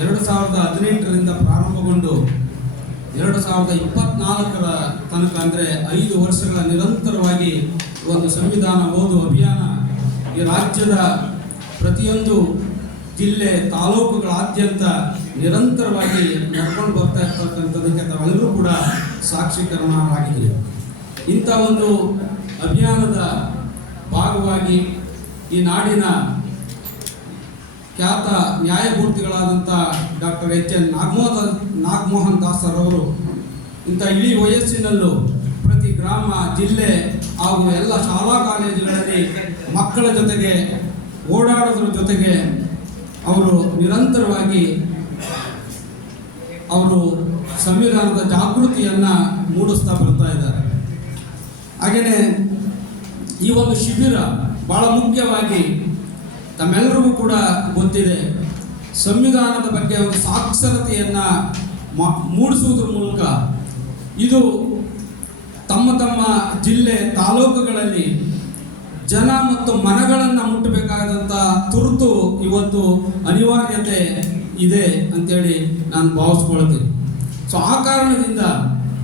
2018ರಿಂದ ಪ್ರಾರಂಭಗೊಂಡು 2024ರ ತನಕ ಅಂದರೆ 5 ವರ್ಷಗಳ ನಿರಂತರವಾಗಿ ಒಂದು ಸಂವಿಧಾನ ಓದು ಅಭಿಯಾನ ಈ ರಾಜ್ಯದ ಪ್ರತಿಯೊಂದು ಜಿಲ್ಲೆ ತಾಲೂಕುಗಳಾದ್ಯಂತ ನಿರಂತರವಾಗಿ ನಡ್ಕೊಂಡು ಬರ್ತಾ ಇರ್ತಕ್ಕಂಥದಕ್ಕೆ ತಾವೆಲ್ಲರೂ ಕೂಡ ಸಾಕ್ಷೀಕರಣರಾಗಿದ್ದೀರಿ. ಇಂಥ ಒಂದು ಅಭಿಯಾನದ ಭಾಗವಾಗಿ ಈ ನಾಡಿನ ಖ್ಯಾತ ನ್ಯಾಯಮೂರ್ತಿಗಳಾದಂಥ ಡಾಕ್ಟರ್ ಎಚ್.ಎನ್. ನಾಗಮೋಹನ್ ದಾಸರವರು ಇಂಥ ಇಳಿ ವಯಸ್ಸಿನಲ್ಲೂ ಪ್ರತಿ ಗ್ರಾಮ ಜಿಲ್ಲೆ ಹಾಗೂ ಎಲ್ಲ ಶಾಲಾ ಕಾಲೇಜುಗಳಲ್ಲಿ ಮಕ್ಕಳ ಜೊತೆಗೆ ಓಡಾಡೋದ್ರ ಜೊತೆಗೆ ಅವರು ನಿರಂತರವಾಗಿ ಅವರು ಸಂವಿಧಾನದ ಜಾಗೃತಿಯನ್ನು ಮೂಡಿಸ್ತಾ ಬರ್ತಾ ಇದ್ದಾರೆ. ಹಾಗೆಯೇ ಈ ಒಂದು ಶಿಬಿರ ಬಹಳ ಮುಖ್ಯವಾಗಿ ತಮ್ಮೆಲ್ಲರಿಗೂ ಕೂಡ ಗೊತ್ತಿದೆ, ಸಂವಿಧಾನದ ಬಗ್ಗೆ ಒಂದು ಸಾಕ್ಷರತೆಯನ್ನು ಮೂಡಿಸುವುದರ ಮೂಲಕ ಇದು ತಮ್ಮ ತಮ್ಮ ಜಿಲ್ಲೆ ತಾಲೂಕುಗಳಲ್ಲಿ ಜನ ಮತ್ತು ಮನಗಳನ್ನು ಮುಟ್ಟಬೇಕಾದಂಥ ತುರ್ತು ಇವತ್ತು ಅನಿವಾರ್ಯತೆ ಇದೆ ಅಂತೇಳಿ ನಾನು ಭಾವಿಸ್ಕೊಳ್ತೀನಿ. ಸೊ ಆ ಕಾರಣದಿಂದ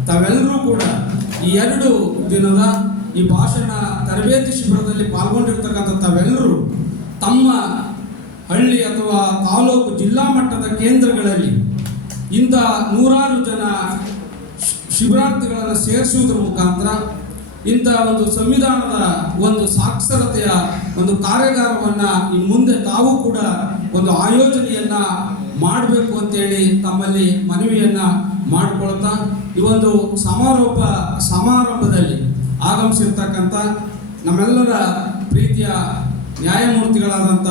ತಾವೆಲ್ಲರೂ ಕೂಡ ಈ 2 ದಿನದ ಈ ಭಾಷಣ ತರಬೇತಿ ಶಿಬಿರದಲ್ಲಿ ಪಾಲ್ಗೊಂಡಿರ್ತಕ್ಕಂಥ ತಾವೆಲ್ಲರೂ ತಮ್ಮ ಹಳ್ಳಿ ಅಥವಾ ತಾಲೂಕು ಜಿಲ್ಲಾ ಮಟ್ಟದ ಕೇಂದ್ರಗಳಲ್ಲಿ ಇಂಥ 100 ಜನ ಶಿಬಿರಾರ್ಥಿಗಳನ್ನು ಸೇರಿಸುವುದರ ಮುಖಾಂತರ ಇಂಥ ಒಂದು ಸಂವಿಧಾನದ ಒಂದು ಸಾಕ್ಷರತೆಯ ಒಂದು ಕಾರ್ಯಾಗಾರವನ್ನು ಇನ್ನು ಮುಂದೆ ತಾವು ಕೂಡ ಒಂದು ಆಯೋಜನೆಯನ್ನು ಮಾಡಬೇಕು ಅಂತೇಳಿ ತಮ್ಮಲ್ಲಿ ಮನವಿಯನ್ನು ಮಾಡಿಕೊಳ್ತಾ ಈ ಒಂದು ಸಮಾರಂಭದಲ್ಲಿ ಆಗಮಿಸಿರ್ತಕ್ಕಂಥ ನಮ್ಮೆಲ್ಲರ ಪ್ರೀತಿಯ ನ್ಯಾಯಮೂರ್ತಿಗಳಾದಂಥ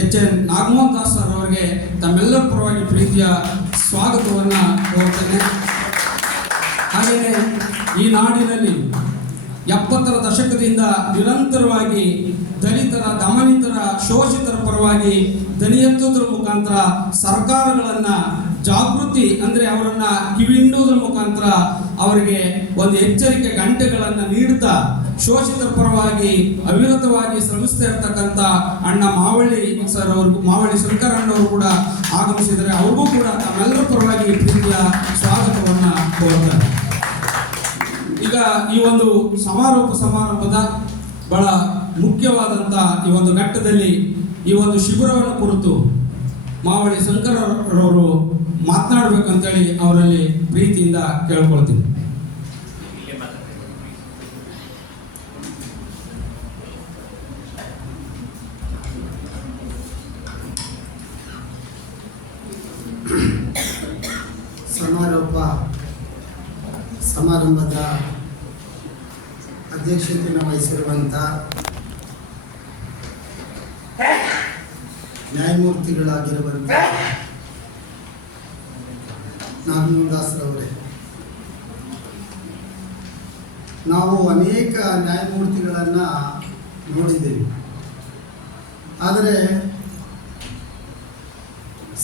ಎಚ್.ಎನ್. ನಾಗಮೋಹನ್ ದಾಸ್ ಸರ್ ಅವರಿಗೆ ತಮ್ಮೆಲ್ಲರ ಪರವಾಗಿ ಪ್ರೀತಿಯ ಸ್ವಾಗತವನ್ನು ಕೋರ್ತೇನೆ. ಹಾಗೆಯೇ ಈ ನಾಡಿನಲ್ಲಿ 70ರ ದಶಕದಿಂದ ನಿರಂತರವಾಗಿ ದಲಿತರ, ದಮನಿತರ, ಶೋಷಿತರ ಪರವಾಗಿ ದನಿ ಎತ್ತುವುದರ ಮುಖಾಂತರ ಸರ್ಕಾರಗಳನ್ನು ಜಾಗೃತಿ ಅಂದರೆ ಅವರನ್ನು ಕಿವಿಹಿಂಡುವುದರ ಮುಖಾಂತರ ಅವರಿಗೆ ಒಂದು ಎಚ್ಚರಿಕೆ ಗಂಟೆಗಳನ್ನು ನೀಡುತ್ತಾ ಶೋಷಿತರ ಪರವಾಗಿ ಅವಿರತವಾಗಿ ಶ್ರಮಿಸ್ತಾ ಇರ್ತಕ್ಕಂಥ ಅಣ್ಣ ಮಾವಳ್ಳಿ ಸರ್ ಅವ್ರಿಗೂ, ಮಾವಳ್ಳಿ ಶಂಕರಣ್ಣವರು ಕೂಡ ಆಗಮಿಸಿದರೆ ಅವ್ರಿಗೂ ಕೂಡ ತಮ್ಮೆಲ್ಲರ ಪರವಾಗಿ ಪ್ರೀತಿಯ ಸ್ವಾಗತವನ್ನು ಕೋರ್ತಾರೆ. ಈಗ ಈ ಒಂದು ಸಮಾರಂಭದ ಬಹಳ ಮುಖ್ಯವಾದಂಥ ಈ ಒಂದು ಘಟ್ಟದಲ್ಲಿ ಈ ಒಂದು ಶಿಬಿರವನ್ನು ಕುರಿತು ಮಾವಳ್ಳಿ ಶಂಕರರವರು ಮಾತನಾಡಬೇಕಂತೇಳಿ ಅವರಲ್ಲಿ ಪ್ರೀತಿಯಿಂದ ಕೇಳ್ಕೊಳ್ತೀನಿ. ಸಮಾರಂಭದ ಅಧ್ಯಕ್ಷತೆಯನ್ನು ವಹಿಸಿರುವಂಥ ನ್ಯಾಯಮೂರ್ತಿಗಳಾಗಿರುವಂಥ ನಾಗಮೋಹನ್ ದಾಸರವರೇ, ನಾವು ಅನೇಕ ನ್ಯಾಯಮೂರ್ತಿಗಳನ್ನು ನೋಡಿದ್ದೇವೆ. ಆದರೆ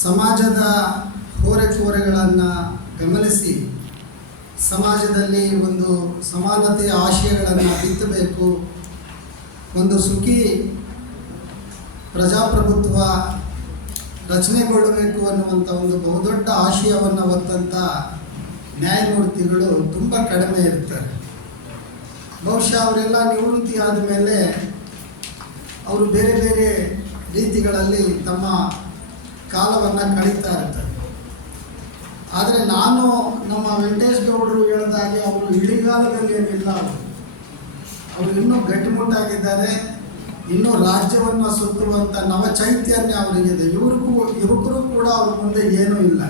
ಸಮಾಜದ ಹೋರೆಕೋರೆಗಳನ್ನು ಗಮನಿಸಿ ಸಮಾಜದಲ್ಲಿ ಒಂದು ಸಮಾನತೆಯ ಆಶಯಗಳನ್ನು ಬಿತ್ತಬೇಕು, ಒಂದು ಸುಖಿ ಪ್ರಜಾಪ್ರಭುತ್ವ ರಚನೆಗೊಳ್ಳಬೇಕು ಅನ್ನುವಂಥ ಒಂದು ಬಹುದೊಡ್ಡ ಆಶಯವನ್ನು ಹೊತ್ತಂಥ ನ್ಯಾಯಮೂರ್ತಿಗಳು ತುಂಬ ಕಡಿಮೆ ಇರ್ತಾರೆ. ಬಹುಶಃ ಅವರೆಲ್ಲ ನಿವೃತ್ತಿ ಆದಮೇಲೆ ಅವರು ಬೇರೆ ಬೇರೆ ರೀತಿಗಳಲ್ಲಿ ತಮ್ಮ ಕಾಲವನ್ನು ಕಳೀತಾ ಇರ್ತಾರೆ. ಆದರೆ ನಾನು ನಮ್ಮ ವೆಂಕಟೇಶ್ ಗೌಡರು ಹೇಳಿದಾಗೆ ಅವರು ಇಳಿಗಾಲದಲ್ಲಿ ಏನಿಲ್ಲ, ಅವರು ಇನ್ನೂ ಗಟ್ಟಿಮುಟ್ಟಾಗಿದ್ದಾರೆ, ಇನ್ನೂ ರಾಜ್ಯವನ್ನು ಸುತ್ತುವಂಥ ನವ ಚೈತನ್ಯ ಅವರಿಗಿದೆ. ಯುವಕರು ಕೂಡ ಅವ್ರ ಮುಂದೆ ಏನೂ ಇಲ್ಲ.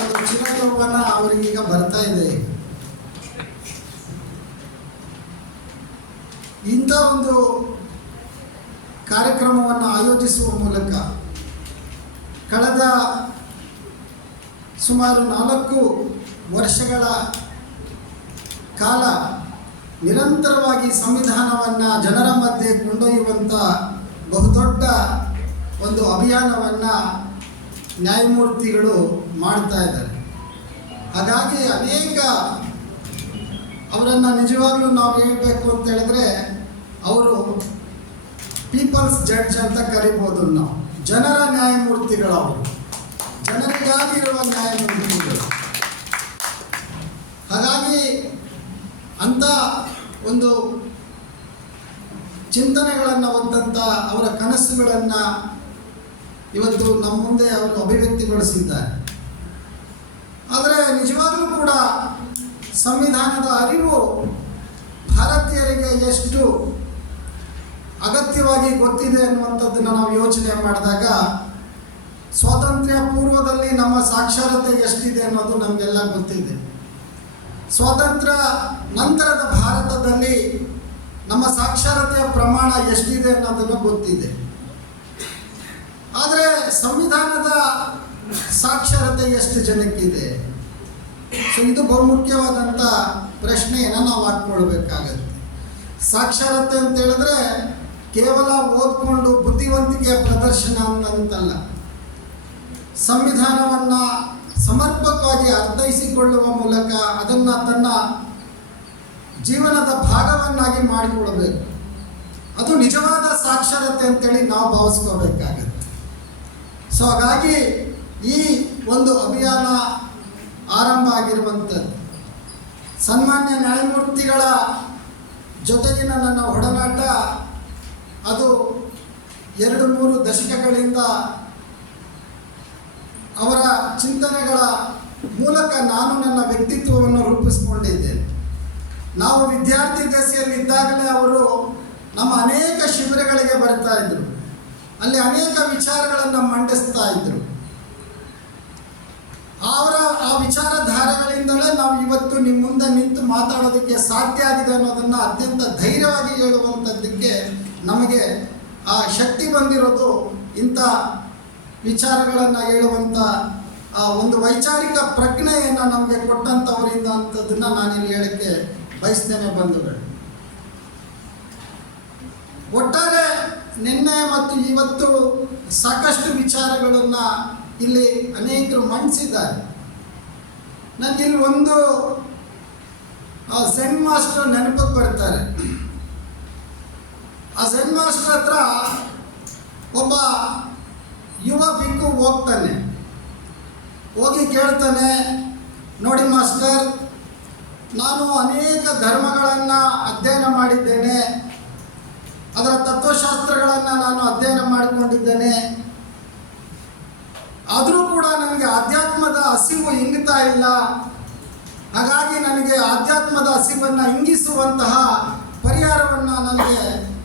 ಒಂದು ಚಿರಯೌವನ ಅವರಿಗೀಗ ಬರ್ತಾ ಇದೆ. ಇಂಥ ಒಂದು ಕಾರ್ಯಕ್ರಮವನ್ನು ಆಯೋಜಿಸುವ ಮೂಲಕ ಕಳೆದ ಸುಮಾರು 4 ವರ್ಷಗಳ ಕಾಲ ನಿರಂತರವಾಗಿ ಸಂವಿಧಾನವನ್ನು ಜನರ ಮಧ್ಯೆ ಕೊಂಡೊಯ್ಯುವಂಥ ಬಹುದೊಡ್ಡ ಒಂದು ಅಭಿಯಾನವನ್ನು ನ್ಯಾಯಮೂರ್ತಿಗಳು ಮಾಡ್ತಾ ಇದ್ದಾರೆ. ಹಾಗಾಗಿ ಅನೇಕ ಅವರನ್ನು ನಿಜವಾಗ್ಲೂ ನಾವು ಹೇಳಬೇಕು ಅಂತ ಹೇಳಿದ್ರೆ ಅವರು ಪೀಪಲ್ಸ್ ಜಡ್ಜ್ ಅಂತ ಕರಿಬೋದು. ನಾವು ಜನರ ನ್ಯಾಯಮೂರ್ತಿಗಳವರು, ಜನರಿಗಾಗಿರುವ ನ್ಯಾಯಮೂರ್ತಿಗಳು. ಹಾಗಾಗಿ ಅಂಥ ಒಂದು ಚಿಂತನೆಗಳನ್ನು ಹೊತ್ತಂಥ ಅವರ ಕನಸುಗಳನ್ನು ಇವತ್ತು ನಮ್ಮ ಮುಂದೆ ಅವರು ಅಭಿವ್ಯಕ್ತಿಗೊಳಿಸಿದ್ದಾರೆ. ಆದರೆ ನಿಜವಾಗಲೂ ಕೂಡ ಸಂವಿಧಾನದ ಅರಿವು ಭಾರತೀಯರಿಗೆ ಎಷ್ಟು ಅಗತ್ಯವಾಗಿ ಗೊತ್ತಿದೆ ಅನ್ನುವಂಥದ್ದನ್ನು ನಾವು ಯೋಚನೆ ಮಾಡಿದಾಗ ಸ್ವಾತಂತ್ರ್ಯ ಪೂರ್ವದಲ್ಲಿ ನಮ್ಮ ಸಾಕ್ಷರತೆ ಎಷ್ಟಿದೆ ಅನ್ನೋದು ನಮಗೆಲ್ಲ ಗೊತ್ತಿದೆ. ಸ್ವಾತಂತ್ರ್ಯ ನಂತರದ ಭಾರತದಲ್ಲಿ ನಮ್ಮ ಸಾಕ್ಷರತೆಯ ಪ್ರಮಾಣ ಎಷ್ಟಿದೆ ಅನ್ನೋದನ್ನು ಗೊತ್ತಿದೆ. ಆದರೆ ಸಂವಿಧಾನದ ಸಾಕ್ಷರತೆ ಎಷ್ಟು ಜನಕ್ಕಿದೆ? ಸೊ ಇದು ಬಹುಮುಖ್ಯವಾದಂಥ ಪ್ರಶ್ನೆಯನ್ನು ನಾವು ಹಾಕ್ಕೊಳ್ಬೇಕಾಗತ್ತೆ. ಸಾಕ್ಷರತೆ ಅಂತ ಹೇಳಿದ್ರೆ ಕೇವಲ ಓದ್ಕೊಂಡು ಬುದ್ಧಿವಂತಿಕೆಯ ಪ್ರದರ್ಶನ ಅಂತಲ್ಲ. ಸಂವಿಧಾನವನ್ನು ಸಮರ್ಪಕವಾಗಿ ಅರ್ಥೈಸಿಕೊಳ್ಳುವ ಮೂಲಕ ಅದನ್ನು ತನ್ನ ಜೀವನದ ಭಾಗವನ್ನಾಗಿ ಮಾಡಿಕೊಳ್ಬೇಕು. ಅದು ನಿಜವಾದ ಸಾಕ್ಷರತೆ ಅಂತೇಳಿ ನಾವು ಭಾವಿಸ್ಕೋಬೇಕಾಗತ್ತೆ. ಸೊ ಹಾಗಾಗಿ ಈ ಒಂದು ಅಭಿಯಾನ ಆರಂಭ ಆಗಿರುವಂಥದ್ದು ಸನ್ಮಾನ್ಯ ನ್ಯಾಯಮೂರ್ತಿಗಳ ಜೊತೆಗಿನ ನನ್ನ ಒಡನಾಟ ಅದು 2-3 ದಶಕಗಳಿಂದ ಅವರ ಚಿಂತನೆಗಳ ಮೂಲಕ ನಾನು ನನ್ನ ವ್ಯಕ್ತಿತ್ವವನ್ನು ರೂಪಿಸಿಕೊಂಡಿದ್ದೇನೆ. ನಾವು ವಿದ್ಯಾರ್ಥಿ ದಶೆಯಲ್ಲಿದ್ದಾಗಲೇ ಅವರು ನಮ್ಮ ಅನೇಕ ಶಿಬಿರಗಳಿಗೆ ಬರ್ತಾ ಇದ್ದರು. ಅಲ್ಲಿ ಅನೇಕ ವಿಚಾರಗಳನ್ನು ಮಂಡಿಸ್ತಾ ಇದ್ದರು. ಅವರ ಆ ವಿಚಾರಧಾರೆಗಳಿಂದಲೇ ನಾವು ಇವತ್ತು ನಿಮ್ಮ ಮುಂದೆ ನಿಂತು ಮಾತಾಡೋದಕ್ಕೆ ಸಾಧ್ಯ ಆಗಿದೆ ಅನ್ನೋದನ್ನು ಅತ್ಯಂತ ಧೈರ್ಯವಾಗಿ ಹೇಳುವಂಥದ್ದಕ್ಕೆ ನಮಗೆ ಆ ಶಕ್ತಿ ಬಂದಿರೋದು ಇಂಥ ವಿಚಾರಗಳನ್ನು ಹೇಳುವಂಥ ಆ ಒಂದು ವೈಚಾರಿಕ ಪ್ರಜ್ಞೆಯನ್ನು ನಮಗೆ ಕೊಟ್ಟಂಥವರಿಂದ ಅಂಥದ್ದನ್ನು ನಾನಿಲ್ಲಿ ಹೇಳಕ್ಕೆ ಬಯಸ್ತೇನೆ ಬಂಧುಗಳು. ಒಟ್ಟಾರೆ ನಿನ್ನೆ ಮತ್ತು ಇವತ್ತು ಸಾಕಷ್ಟು ವಿಚಾರಗಳನ್ನು ಇಲ್ಲಿ ಅನೇಕರು ಮಂಡಿಸಿದ್ದಾರೆ. ನನಗಿಲ್ಲಿ ಒಂದು ಝೆನ್ ಮಾಸ್ಟರ್ ನೆನಪಿಗೆ ಬರ್ತಾರೆ. ಆ ಝೆನ್ ಮಾಸ್ಟರ್ ಹತ್ರ ಒಬ್ಬ ಯುವ ಭಿಕ್ಕು ಹೋಗ್ತಾನೆ. ಹೋಗಿ ಕೇಳ್ತಾನೆ, ನೋಡಿ ಮಾಸ್ಟರ್, ನಾನು ಅನೇಕ ಧರ್ಮಗಳನ್ನು ಅಧ್ಯಯನ ಮಾಡಿದ್ದೇನೆ, ಅದರ ತತ್ವಶಾಸ್ತ್ರಗಳನ್ನು ನಾನು ಅಧ್ಯಯನ ಮಾಡಿಕೊಂಡಿದ್ದೇನೆ. ಆದರೂ ಕೂಡ ನನಗೆ ಆಧ್ಯಾತ್ಮದ ಹಸಿವು ಇಂಗುತ್ತಾ ಇಲ್ಲ. ಹಾಗಾಗಿ ನನಗೆ ಆಧ್ಯಾತ್ಮದ ಹಸಿವನ್ನು ಇಂಗಿಸುವಂತಹ ಪರಿಹಾರವನ್ನು ನನಗೆ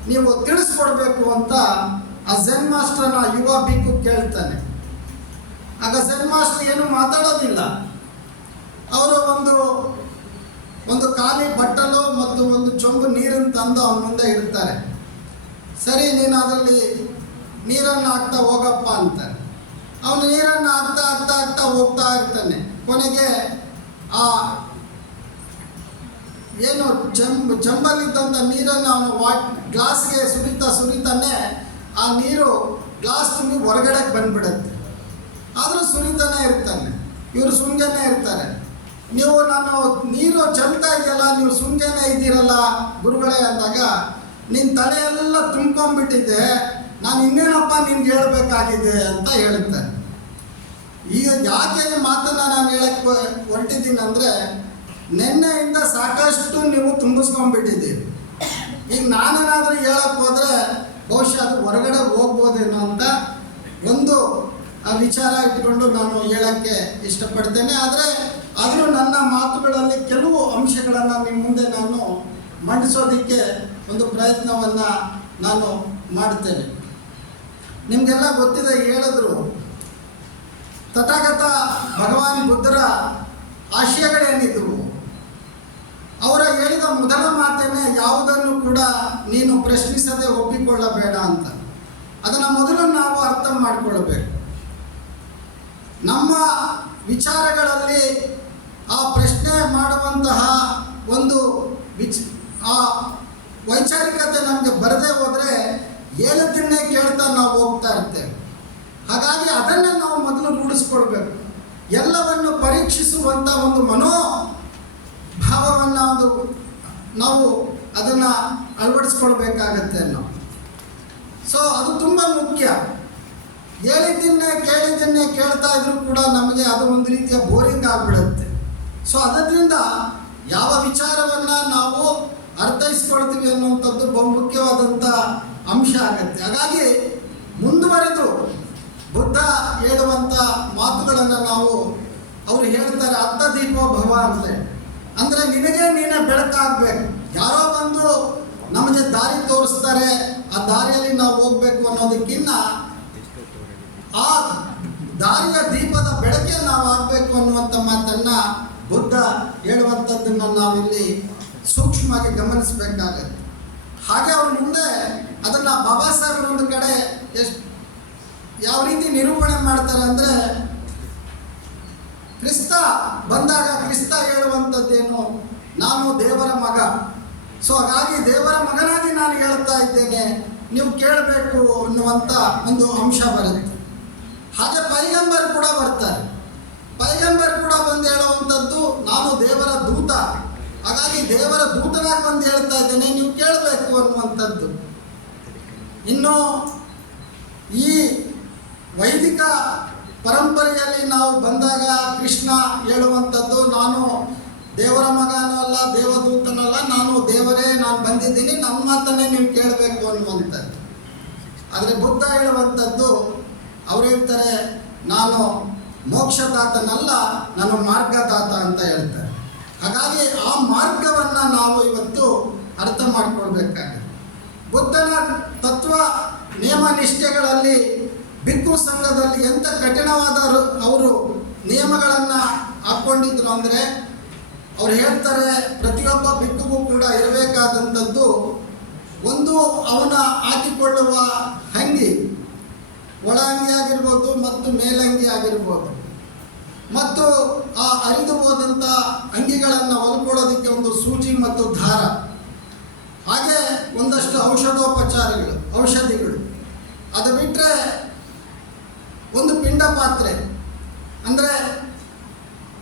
ನೀವು ತಿಳಿಸ್ಕೊಡ್ಬೇಕು ಅಂತ ಆ ಝೆನ್ ಮಾಸ್ಟರ್ನ ಯುವ ಭಿಕ್ಕು ಕೇಳ್ತಾನೆ. ಆಗ ಝೆನ್ ಮಾಸ್ಟರ್ ಏನು ಮಾತಾಡೋದಿಲ್ಲ. ಅವರು ಒಂದು ಖಾಲಿ ಬಟ್ಟಲು ಮತ್ತು ಒಂದು ಚೊಂಬು ನೀರನ್ನು ತಂದು ಅವನ ಮುಂದೆ ಇಡ್ತಾರೆ. ಸರಿ, ನೀನು ಅದರಲ್ಲಿ ನೀರನ್ನು ಹಾಕ್ತಾ ಹೋಗಪ್ಪ ಅಂತಾರೆ. ಅವನು ನೀರನ್ನು ಹಾಕ್ತಾ ಹೋಗ್ತಾ ಇರ್ತಾನೆ. ಕೊನೆಗೆ ಆ ಏನು ಚಂಬಲ್ಲಿದ್ದಂಥ ನೀರನ್ನು ಅವನು ಗ್ಲಾಸ್ಗೆ ಸುರಿತಾನೆ. ಆ ನೀರು ಗ್ಲಾಸ್ ತುಂಬಿ ಹೊರಗಡೆ ಬಂದ್ಬಿಡುತ್ತೆ. ಆದರೂ ಸುರಿತಾನೆ ಇರ್ತಾನೆ. ಇವರು ಸುಮ್ಗೆನೇ ಇರ್ತಾರೆ. ನೀವು ನಾನು ನೀರು ಚೆಲ್ತಾ ಇದೆಯಲ್ಲ, ನೀವು ಸುಮ್ಗೆನೇ ಇದ್ದೀರಲ್ಲ ಗುರುಗಳೇ ಅಂದಾಗ, ನಿನ್ನ ತಲೆಯೆಲ್ಲ ತುಂಬ್ಕೊಂಡ್ಬಿಟ್ಟಿದ್ದೆ, ನಾನು ಇನ್ನೇನಪ್ಪ ನಿನ್ಗೆ ಹೇಳಬೇಕಾಗಿದೆ ಅಂತ ಹೇಳ್ತಾರೆ. ಈಗ ಯಾಕೆ ಈ ಮಾತನ್ನು ನಾನು ಹೇಳಕ್ಕೆ ಹೊರಟಿದ್ದೀನಿ ಅಂದರೆ, ನಿನ್ನೆಯಿಂದ ಸಾಕಷ್ಟು ನೀವು ತುಂಬಿಸ್ಕೊಂಡ್ಬಿಟ್ಟಿದ್ದೀರಿ. ಈಗ ನಾನೇನಾದರೂ ಹೇಳಕ್ಕೆ ಹೋದರೆ ಬಹುಶಃ ಅದು ಹೊರಗಡೆ ಹೋಗ್ಬೋದೇನೋ ಅಂತ ಒಂದು ವಿಚಾರ ಇಟ್ಕೊಂಡು ನಾನು ಹೇಳೋಕ್ಕೆ ಇಷ್ಟಪಡ್ತೇನೆ. ಆದರೆ ಆದರೂ ನನ್ನ ಮಾತುಗಳಲ್ಲಿ ಕೆಲವು ಅಂಶಗಳನ್ನು ನಿಮ್ಮ ಮುಂದೆ ನಾನು ಮಂಡಿಸೋದಕ್ಕೆ ಒಂದು ಪ್ರಯತ್ನವನ್ನು ನಾನು ಮಾಡ್ತೇನೆ. ನಿಮಗೆಲ್ಲ ಗೊತ್ತಿದೆ, ಹೇಳಿದ್ರು ತಥಾಗತ ಭಗವಾನ್ ಬುದ್ಧರ ಆಶಯಗಳೇನಿದ್ವು, ಅವರ ಹೇಳಿದ ಮೊದಲ ಮಾತೇನೆ ಯಾವುದನ್ನು ಕೂಡ ನೀನು ಪ್ರಶ್ನಿಸದೆ ಒಪ್ಪಿಕೊಳ್ಳಬೇಡ ಅಂತ. ಅದನ್ನು ಮೊದಲು ನಾವು ಅರ್ಥ ಮಾಡಿಕೊಳ್ಬೇಕು. ನಮ್ಮ ವಿಚಾರಗಳಲ್ಲಿ ಆ ಪ್ರಶ್ನೆ ಮಾಡುವಂತಹ ಒಂದು ಆ ವೈಚಾರಿಕತೆ ನಮಗೆ ಬರದೇ ಹೋದರೆ ಹೇಳದನ್ನೇ ಕೇಳ್ತಾ ನಾವು ಹೋಗ್ತಾ ಇರ್ತೇವೆ. ಹಾಗಾಗಿ ಅದನ್ನು ನಾವು ಮೊದಲು ರೂಢಿಸ್ಕೊಳ್ಬೇಕು. ಎಲ್ಲವನ್ನು ಪರೀಕ್ಷಿಸುವಂಥ ಒಂದು ಮನೋಭಾವವನ್ನು ನಾವು ಅದನ್ನು ಅಳವಡಿಸ್ಕೊಳ್ಬೇಕಾಗತ್ತೆ ನಾವು. ಸೊ ಅದು ತುಂಬ ಮುಖ್ಯ. ಕೇಳಿದ್ದನ್ನೇ ಕೇಳ್ತಾ ಇದ್ರು ಕೂಡ ನಮಗೆ ಅದು ಒಂದು ರೀತಿಯ ಬೋರಿಂಗ್ ಆಗಿಬಿಡುತ್ತೆ. ಸೊ ಅದರಿಂದ ಯಾವ ವಿಚಾರವನ್ನು ನಾವು ಅರ್ಥೈಸ್ಕೊಳ್ತೀವಿ ಅನ್ನುವಂಥದ್ದು ಬಹುಮುಖ್ಯವಾದಂಥ ಅಂಶ ಆಗುತ್ತೆ. ಹಾಗಾಗಿ ಮುಂದುವರೆದು ಬುದ್ಧ ಹೇಳುವಂಥ ಮಾತುಗಳನ್ನು ನಾವು ಅವರು ಹೇಳ್ತಾರೆ, ಅರ್ಥ ದೀಪೋ ಭವ ಅಂದರೆ ಅಂದರೆ ನಿನಗೆ ನೀನೇ ಬೆಳಕಾಗಬೇಕು. ಯಾರೋ ಬಂದು ನಮಗೆ ದಾರಿ ತೋರಿಸ್ತಾರೆ, ಆ ದಾರಿಯಲ್ಲಿ ನಾವು ಹೋಗ್ಬೇಕು ಅನ್ನೋದಕ್ಕಿಂತ ಆ ದಾರಿಯ ದೀಪದ ಬೆಳಕೆ ನಾವು ಆಗಬೇಕು ಅನ್ನುವಂಥ ಮಾತನ್ನು ಬುದ್ಧ ಹೇಳುವಂಥದ್ದನ್ನು ನಾವಿಲ್ಲಿ ಸೂಕ್ಷ್ಮವಾಗಿ ಗಮನಿಸಬೇಕಾಗತ್ತೆ. ಹಾಗೆ ಅವ್ರ ಮುಂದೆ ಅದನ್ನು ಬಾಬಾ ಸಾಹೇಬರು ಒಂದು ಕಡೆ ಯಾವ ರೀತಿ ನಿರೂಪಣೆ ಮಾಡ್ತಾರೆ ಅಂದರೆ, ಕ್ರಿಸ್ತ ಬಂದಾಗ ಕ್ರಿಸ್ತ ಹೇಳುವಂಥದ್ದೇನು, ನಾನು ದೇವರ ಮಗ. ಸೊ ಹಾಗಾಗಿ ದೇವರ ಮಗನಾಗಿ ನಾನು ಹೇಳ್ತಾ ಇದ್ದೇನೆ, ನೀವು ಕೇಳಬೇಕು ಅನ್ನುವಂಥ ಒಂದು ಅಂಶ ಬರುತ್ತೆ. ಹಾಗೆ ಪೈಗಂಬರ್ ಕೂಡ ಬರ್ತಾರೆ. ಪೈಗಂಬರ್ ಕೂಡ ಬಂದು ಹೇಳುವಂಥದ್ದು, ನಾನು ದೇವರ ದೂತ, ಹಾಗಾಗಿ ದೇವರ ದೂತನಾಗಿ ಬಂದು ಹೇಳ್ತಾ ಇದ್ದೇನೆ, ನೀವು ಕೇಳಬೇಕು ಅನ್ನುವಂಥದ್ದು. ಇನ್ನು ಈ ವೈದಿಕ ಪರಂಪರೆಯಲ್ಲಿ ನಾವು ಬಂದಾಗ ಕೃಷ್ಣ ಹೇಳುವಂಥದ್ದು, ನಾನು ದೇವರ ಮಗನೂ ಅಲ್ಲ, ದೇವದೂತನಲ್ಲ, ನಾನು ದೇವರೇ, ನಾನು ಬಂದಿದ್ದೀನಿ, ನನ್ನ ಮಾತನ್ನೇ ನೀವು ಕೇಳಬೇಕು ಅನ್ನುವಂಥದ್ದು. ಆದರೆ ಬುದ್ಧ ಹೇಳುವಂಥದ್ದು, ಅವ್ರು ಹೇಳ್ತಾರೆ, ನಾನು ಮೋಕ್ಷದಾತನಲ್ಲ, ನಾನು ಮಾರ್ಗದಾತ ಅಂತ ಹೇಳ್ತಾರೆ. ಹಾಗಾಗಿ ಆ ಮಾರ್ಗವನ್ನು ನಾವು ಇವತ್ತು ಅರ್ಥ ಮಾಡಿಕೊಳ್ಬೇಕಾಗಿದೆ. ಬುದ್ಧನ ತತ್ವ ನಿಯಮ ನಿಷ್ಠೆಗಳಲ್ಲಿ ಭಿಕ್ಷು ಸಂಘದಲ್ಲಿ ಎಂಥ ಕಠಿಣವಾದ ಅವರು ನಿಯಮಗಳನ್ನು ಹಾಕ್ಕೊಂಡಿದ್ರು ಅಂದರೆ, ಅವ್ರು ಹೇಳ್ತಾರೆ, ಪ್ರತಿಯೊಬ್ಬ ಭಿಕ್ಷುಗೂ ಕೂಡ ಇರಬೇಕಾದಂಥದ್ದು ಒಂದು ಅವನ ಹಾಕಿಕೊಳ್ಳುವ ಅಂಗಿ, ಒಳ ಅಂಗಿ ಆಗಿರ್ಬೋದು ಮತ್ತು ಮೇಲಂಗಿ ಆಗಿರ್ಬೋದು, ಮತ್ತು ಆ ಹರಿದು ಹೋದಂಥ ಅಂಗಿಗಳನ್ನು ಹೊಲ್ಕೊಳ್ಳೋದಕ್ಕೆ ಒಂದು ಸೂಜಿ ಮತ್ತು ದಾರ, ಹಾಗೆ ಒಂದಷ್ಟು ಔಷಧಿಗಳು. ಅದು ಬಿಟ್ಟರೆ ಒಂದು ಪಿಂಡ ಪಾತ್ರೆ, ಅಂದರೆ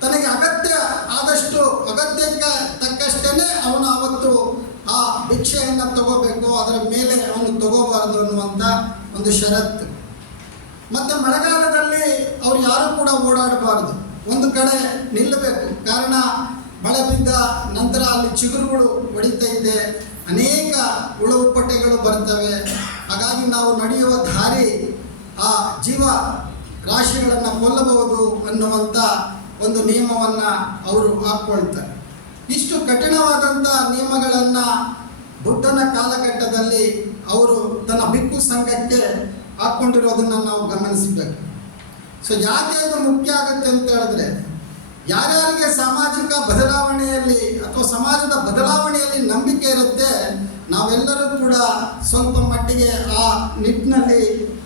ತನಗೆ ಅಗತ್ಯಕ್ಕೆ ತಕ್ಕಷ್ಟೇ ಅವನು ಅವತ್ತು ಆ ಭಿಕ್ಷೆಯನ್ನು ತಗೋಬೇಕು, ಅದರ ಮೇಲೆ ಅವನು ತಗೋಬಾರದು ಅನ್ನುವಂಥ ಒಂದು ಷರತ್ತು. ಮತ್ತು ಮಳೆಗಾಲದಲ್ಲಿ ಅವ್ರು ಯಾರೂ ಕೂಡ ಓಡಾಡಬಾರ್ದು, ಒಂದು ಕಡೆ ನಿಲ್ಲಬೇಕು. ಕಾರಣ ಮಳೆ ಬಿದ್ದ ನಂತರ ಅಲ್ಲಿ ಚಿಗುರುಗಳು ಹೊಡಿತಾ ಇದೆ, ಅನೇಕ ಹುಳ ಹುಪ್ಪಟೆಗಳು ಬರ್ತವೆ. ಹಾಗಾಗಿ ನಾವು ನಡೆಯುವ ದಾರಿ ಆ ಜೀವ ರಾಶಿಗಳನ್ನು ಕೊಲ್ಲಬಹುದು ಅನ್ನುವಂಥ ಒಂದು ನಿಯಮವನ್ನು ಅವರು ಹಾಕ್ಕೊಳ್ತಾರೆ. ಇಷ್ಟು ಕಠಿಣವಾದಂಥ ನಿಯಮಗಳನ್ನು ಬುದ್ಧನ ಕಾಲಘಟ್ಟದಲ್ಲಿ ಅವರು ತನ್ನ ಭಿಕ್ಷು ಸಂಘಕ್ಕೆ ಹಾಕ್ಕೊಂಡಿರೋದನ್ನು ನಾವು ಗಮನಿಸಬೇಕು. ಸೊ ಯಾಕೆ ಇದು ಮುಖ್ಯ ಆಗುತ್ತೆ ಅಂತ ಹೇಳಿದ್ರೆ, ಯಾರ್ಯಾರಿಗೆ ಸಾಮಾಜಿಕ ಬದಲಾವಣೆಯಲ್ಲಿ ಅಥವಾ ಸಮಾಜದ ಬದಲಾವಣೆಯಲ್ಲಿ ನಂಬಿಕೆ ಇರುತ್ತೆ, ನಾವೆಲ್ಲರೂ ಕೂಡ ಸ್ವಲ್ಪ ಮಟ್ಟಿಗೆ ಆ ನಿಟ್ಟಿನಲ್ಲಿ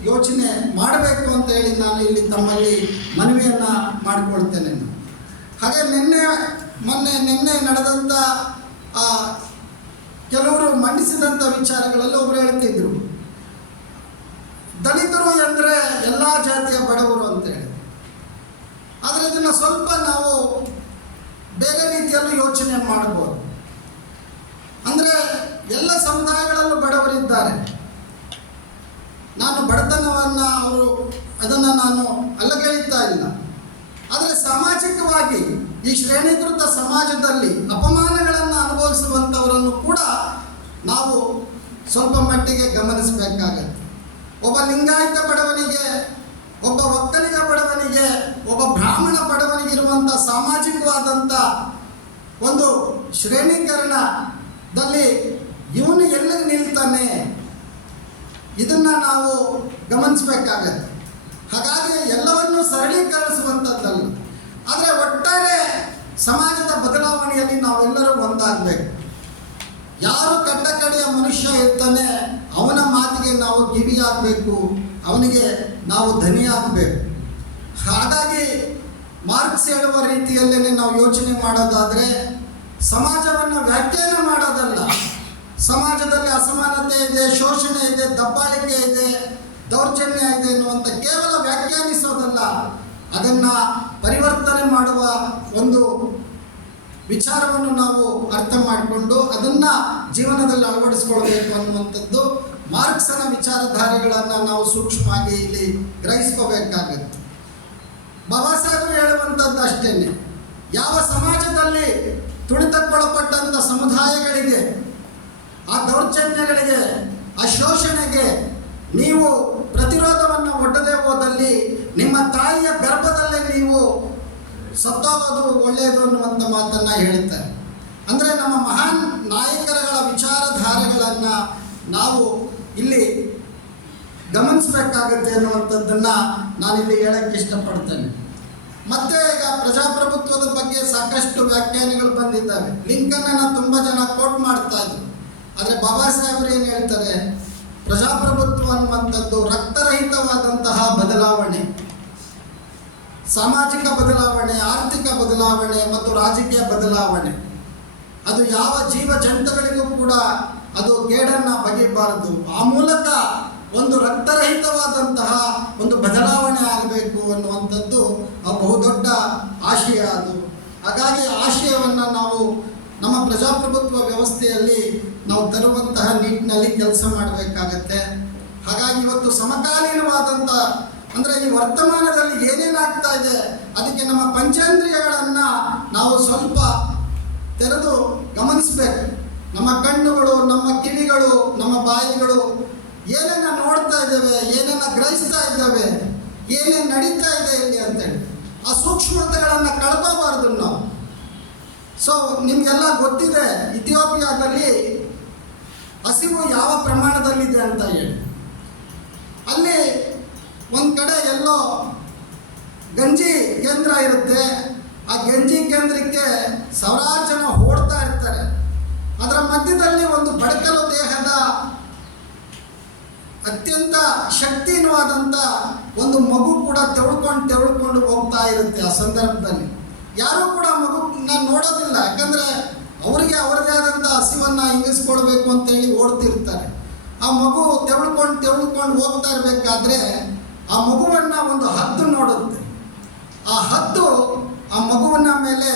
ಯೋಚನೆ ಮಾಡಬೇಕು ಅಂತ ಹೇಳಿ ನಾನು ಇಲ್ಲಿ ತಮ್ಮಲ್ಲಿ ಮನವಿಯನ್ನು ಮಾಡಿಕೊಳ್ತೇನೆ. ಹಾಗೆ ನಿನ್ನೆ ನಡೆದಂಥ ಕೆಲವರು ಮಂಡಿಸಿದಂಥ ವಿಚಾರಗಳಲ್ಲಿ ಒಬ್ಬರು ಹೇಳ್ತಿದ್ರು, ದಲಿತರು ಎಂದರೆ ಎಲ್ಲ ಜಾತಿಯ ಬಡವರು ಅಂತೇಳಿ. ಆದರೆ ಇದನ್ನು ಸ್ವಲ್ಪ ನಾವು ಬೇರೆ ರೀತಿಯಲ್ಲಿ ಯೋಚನೆ ಮಾಡಬಹುದು. ಅಂದರೆ ಎಲ್ಲ ಸಮುದಾಯಗಳಲ್ಲೂ ಬಡವರಿದ್ದಾರೆ. ನಾನು ಬಡತನವನ್ನು ಅದನ್ನು ನಾನು ಅಲ್ಲಗಳೆಯುತ್ತಾ ಇಲ್ಲ. ಆದರೆ ಸಾಮಾಜಿಕವಾಗಿ ಈ ಶ್ರೇಣೀಕೃತ ಸಮಾಜದಲ್ಲಿ ಅಪಮಾನಗಳನ್ನು ಅನುಭವಿಸುವಂಥವರನ್ನು ಕೂಡ ನಾವು ಸ್ವಲ್ಪ ಮಟ್ಟಿಗೆ ಗಮನಿಸಬೇಕಾಗತ್ತೆ. ಒಬ್ಬ ಲಿಂಗಾಯತ ಬಡವನಿಗೆ, ಒಬ್ಬ ಒಕ್ಕಲಿಗ ಬಡವನಿಗೆ, ಒಬ್ಬ ಬ್ರಾಹ್ಮಣ ಬಡವನಿಗಿರುವಂಥ ಸಾಮಾಜಿಕವಾದಂಥ ಒಂದು ಶ್ರೇಣೀಕರಣದಲ್ಲಿ ಇವನು ಎಲ್ಲಿಗೆ ನಿಲ್ತಾನೆ, ಇದನ್ನು ನಾವು ಗಮನಿಸಬೇಕಾಗತ್ತೆ. ಹಾಗಾಗಿ ಎಲ್ಲವನ್ನೂ ಸರಳೀಕರಿಸುವಂಥದ್ದಲ್ಲ, ಆದರೆ ಒಟ್ಟಾರೆ ಸಮಾಜದ ಬದಲಾವಣೆಯಲ್ಲಿ ನಾವೆಲ್ಲರೂ ಒಂದಾಗಬೇಕು. ಯಾರು ಕಟ್ಟಕಡೆಯ ಮನುಷ್ಯ ಇರ್ತಾನೆ ಅವನ ಮಾತಿಗೆ ನಾವು ಕಿವಿಯಾಗಬೇಕು, ಅವನಿಗೆ ನಾವು ಧನಿಯಾಗಬೇಕು. ಹಾಗಾಗಿ ಮಾರ್ಕ್ಸ್ ಹೇಳುವ ರೀತಿಯಲ್ಲೇ ನಾವು ಯೋಚನೆ ಮಾಡೋದಾದರೆ ಸಮಾಜವನ್ನು ವ್ಯಾಖ್ಯಾನ ಮಾಡೋದಲ್ಲ. ಸಮಾಜದಲ್ಲಿ ಅಸಮಾನತೆ ಇದೆ, ಶೋಷಣೆ ಇದೆ, ದಬ್ಬಾಳಿಕೆ ಇದೆ, ದೌರ್ಜನ್ಯ ಇದೆ ಎನ್ನುವಂಥ ಕೇವಲ ವ್ಯಾಖ್ಯಾನಿಸೋದಲ್ಲ, ಅದನ್ನು ಪರಿವರ್ತನೆ ಮಾಡುವ ಒಂದು ವಿಚಾರವನ್ನು ನಾವು ಅರ್ಥ ಮಾಡಿಕೊಂಡು ಅದನ್ನು ಜೀವನದಲ್ಲಿ ಅಳವಡಿಸ್ಕೊಳ್ಬೇಕು ಅನ್ನುವಂಥದ್ದು ಮಾರ್ಕ್ಸನ ವಿಚಾರಧಾರೆಗಳನ್ನು ನಾವು ಸೂಕ್ಷ್ಮವಾಗಿ ಇಲ್ಲಿ ಗ್ರಹಿಸ್ಕೋಬೇಕಾಗುತ್ತೆ. ಬಾಬಾ ಸಾಹೇಬರು ಹೇಳುವಂಥದ್ದು ಅಷ್ಟೇನೆ, ಯಾವ ಸಮಾಜದಲ್ಲಿ ತುಳಿತಕ್ಕೊಳಪಟ್ಟಂಥ ಸಮುದಾಯಗಳಿಗೆ, ಆ ದೌರ್ಜನ್ಯಗಳಿಗೆ, ಆ ಶೋಷಣೆಗೆ ನೀವು ಪ್ರತಿರೋಧವನ್ನು ಒಡ್ಡದೆ ಹೋದಲ್ಲಿ ನಿಮ್ಮ ತಾಯಿಯ ಗರ್ಭದಲ್ಲೇ ನೀವು ಸತ್ತೋಗೋದು ಒಳ್ಳೆಯದು ಅನ್ನುವಂಥ ಮಾತನ್ನು ಹೇಳ್ತಾರೆ. ಅಂದರೆ ನಮ್ಮ ಮಹಾನ್ ನಾಯಕರುಗಳ ವಿಚಾರಧಾರೆಗಳನ್ನು ನಾವು ಇಲ್ಲಿ ಗಮನಿಸಬೇಕಾಗುತ್ತೆ ಅನ್ನುವಂಥದ್ದನ್ನು ನಾನಿಲ್ಲಿ ಹೇಳಕ್ಕೆ ಇಷ್ಟಪಡ್ತೇನೆ. ಮತ್ತೆ ಈಗ ಪ್ರಜಾಪ್ರಭುತ್ವದ ಬಗ್ಗೆ ಸಾಕಷ್ಟು ವ್ಯಾಖ್ಯಾನಗಳು ಬಂದಿದ್ದಾವೆ. ಲಿಂಕನ್ನ ತುಂಬ ಜನ ಕೋಟ್ ಮಾಡ್ತಾ ಇದ್ರು. ಆದರೆ ಬಾಬಾ ಸಾಹೇಬರು ಏನು ಹೇಳ್ತಾರೆ, ಪ್ರಜಾಪ್ರಭುತ್ವ ಅನ್ನುವಂಥದ್ದು ರಕ್ತರಹಿತವಾದಂತಹ ಬದಲಾವಣೆ, ಸಾಮಾಜಿಕ ಬದಲಾವಣೆ, ಆರ್ಥಿಕ ಬದಲಾವಣೆ ಮತ್ತು ರಾಜಕೀಯ ಬದಲಾವಣೆ. ಅದು ಯಾವ ಜೀವ ಜಂತುಗಳಿಗೂ ಕೂಡ ಅದು ಕೇಡನ್ನು ಬಗೆಯಬಾರದು. ಆ ಮೂಲಕ ಒಂದು ರಕ್ತರಹಿತವಾದಂತಹ ಒಂದು ಬದಲಾವಣೆ ಆಗಬೇಕು ಅನ್ನುವಂಥದ್ದು ಬಹುದೊಡ್ಡ ಆಶಯ ಅದು. ಹಾಗಾಗಿ ಆಶಯವನ್ನು ನಾವು ನಮ್ಮ ಪ್ರಜಾಪ್ರಭುತ್ವ ವ್ಯವಸ್ಥೆಯಲ್ಲಿ ನಾವು ತರುವಂತಹ ನಿಟ್ಟಿನಲ್ಲಿ ಕೆಲಸ ಮಾಡಬೇಕಾಗತ್ತೆ. ಹಾಗಾಗಿ ಇವತ್ತು ಸಮಕಾಲೀನವಾದಂಥ ಅಂದರೆ ಈ ವರ್ತಮಾನದಲ್ಲಿ ಏನೇನಾಗ್ತಾ ಇದೆ ಅದಕ್ಕೆ ನಮ್ಮ ಪಂಚೇಂದ್ರಿಯಗಳನ್ನು ನಾವು ಸ್ವಲ್ಪ ತೆರೆದು ಗಮನಿಸಬೇಕು. ನಮ್ಮ ಕಣ್ಣುಗಳು, ನಮ್ಮ ಕಿವಿಗಳು, ನಮ್ಮ ಬಾಯಿಗಳು ಏನೇನ ನೋಡ್ತಾ ಇದ್ದಾವೆ, ಏನೇನ ಗ್ರಹಿಸ್ತಾ ಇದ್ದಾವೆ, ಏನೇನು ನಡೀತಾ ಇದೆ ಇಲ್ಲಿ ಅಂತೇಳಿ ಆ ಸೂಕ್ಷ್ಮತೆಗಳನ್ನು ಕಳ್ಕೋಬಾರ್ದು ನಾವು. ಸೊ ನಿಮಗೆಲ್ಲ ಗೊತ್ತಿದೆ ಇಥಿಯೋಪಿಯಾದಲ್ಲಿ ಹಸಿವು ಯಾವ ಪ್ರಮಾಣದಲ್ಲಿದೆ ಅಂತ ಹೇಳಿ. ಅಲ್ಲಿ ಒಂದು ಕಡೆ ಎಲ್ಲೋ ಗಂಜಿ ಕೇಂದ್ರ ಇರುತ್ತೆ. ಆ ಗಂಜಿ ಕೇಂದ್ರಕ್ಕೆ ಸಾವಿರಾರು ಜನ ಓಡ್ತಾ ಇರ್ತಾರೆ. ಅದರ ಮಧ್ಯದಲ್ಲಿ ಒಂದು ಬಡಕಲು ದೇಹದ ಅತ್ಯಂತ ಶಕ್ತಿಯುತವಾದಂಥ ಒಂದು ಮಗು ಕೂಡ ತೆವಳ್ಕೊಂಡು ಹೋಗ್ತಾ ಇರುತ್ತೆ. ಆ ಸಂದರ್ಭದಲ್ಲಿ ಯಾರೂ ಕೂಡ ಮಗುನ ನೋಡೋದಿಲ್ಲ, ಯಾಕಂದರೆ ಅವರಿಗೆ ಅವರದೇ ಆದಂಥ ಹಸಿವನ್ನು ಹಿಂಗಿಸ್ಕೊಳ್ಬೇಕು ಅಂತೇಳಿ ಓಡ್ತಿರ್ತಾರೆ. ಆ ಮಗು ತೆವಳ್ಕೊಂಡು ಹೋಗ್ತಾ ಇರಬೇಕಾದ್ರೆ ಆ ಮಗುವನ್ನು ಒಂದು ಹದ್ದು ನೋಡುತ್ತೆ. ಆ ಹದ್ದು ಆ ಮಗುವಿನ ಮೇಲೆ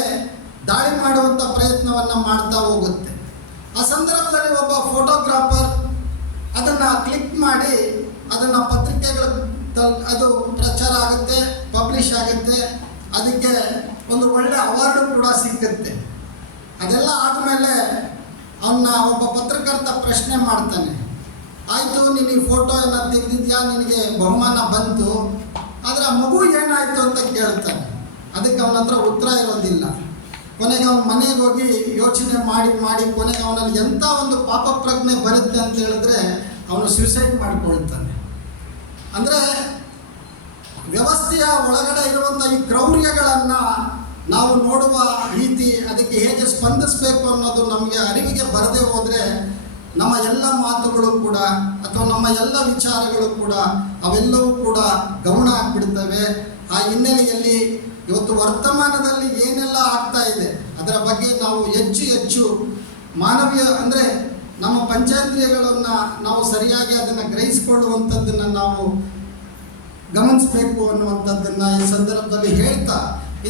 ದಾಳಿ ಮಾಡುವಂಥ ಪ್ರಯತ್ನವನ್ನು ಮಾಡ್ತಾ ಹೋಗುತ್ತೆ. ಆ ಸಂದರ್ಭದಲ್ಲಿ ಒಬ್ಬ ಫೋಟೋಗ್ರಾಫರ್ ಅದನ್ನು ಕ್ಲಿಕ್ ಮಾಡಿ ಅದನ್ನು ಪತ್ರಿಕೆಗಳ ಅದು ಪ್ರಚಾರ ಆಗುತ್ತೆ, ಪಬ್ಲಿಷ್ ಆಗುತ್ತೆ. ಅದಕ್ಕೆ ಒಂದು ಒಳ್ಳೆಯ ಅವಾರ್ಡು ಕೂಡ ಸಿಕ್ಕುತ್ತೆ. ಅದೆಲ್ಲ ಆದಮೇಲೆ ಅವನ್ನ ಒಬ್ಬ ಪತ್ರಕರ್ತ ಪ್ರಶ್ನೆ ಮಾಡ್ತಾನೆ, ಆಯಿತು ನೀನು ಈ ಫೋಟೋಯನ್ನು ತೆಗೆದಿದ್ಯಾ, ನಿನಗೆ ಬಹುಮಾನ ಬಂತು, ಆದರೆ ಆ ಮಗು ಏನಾಯಿತು ಅಂತ ಕೇಳ್ತಾನೆ. ಅದಕ್ಕೆ ಅವನ ಹತ್ರ ಉತ್ತರ ಇರೋದಿಲ್ಲ. ಕೊನೆಗೆ ಅವನ ಮನೆಗೆ ಹೋಗಿ ಯೋಚನೆ ಮಾಡಿ ಕೊನೆಗೆ ಅವನಲ್ಲಿ ಎಂಥ ಒಂದು ಪಾಪ ಪ್ರಜ್ಞೆ ಬರುತ್ತೆ ಅಂತ ಹೇಳಿದ್ರೆ ಅವನು ಸ್ಯೂಸೈಡ್ ಮಾಡಿಕೊಳ್ತಾನೆ. ಅಂದರೆ ವ್ಯವಸ್ಥೆಯ ಒಳಗಡೆ ಇರುವಂಥ ಈ ಕ್ರೌರ್ಯಗಳನ್ನು ನಾವು ನೋಡುವ ರೀತಿ, ಅದಕ್ಕೆ ಹೇಗೆ ಸ್ಪಂದಿಸಬೇಕು ಅನ್ನೋದು ನಮಗೆ ಅರಿವಿಗೆ ಬರದೇ ಹೋದರೆ ನಮ್ಮ ಎಲ್ಲ ಮಾತುಗಳು ಕೂಡ ಅಥವಾ ನಮ್ಮ ಎಲ್ಲ ವಿಚಾರಗಳು ಕೂಡ ಅವೆಲ್ಲವೂ ಕೂಡ ಗಮನ ಆಗಿಬಿಡ್ತವೆ. ಆ ಹಿನ್ನೆಲೆಯಲ್ಲಿ ಇವತ್ತು ವರ್ತಮಾನದಲ್ಲಿ ಏನೆಲ್ಲ ಆಗ್ತಾ ಇದೆ ಅದರ ಬಗ್ಗೆ ನಾವು ಹೆಚ್ಚು ಮಾನವೀಯ ಅಂದರೆ ನಮ್ಮ ಪಂಚೇಂದ್ರಿಯಗಳನ್ನು ನಾವು ಸರಿಯಾಗಿ ಅದನ್ನು ಗ್ರಹಿಸಿಕೊಳ್ಳುವಂಥದ್ದನ್ನು ನಾವು ಗಮನಿಸಬೇಕು ಅನ್ನುವಂಥದ್ದನ್ನು ಈ ಸಂದರ್ಭದಲ್ಲಿ ಹೇಳ್ತಾ,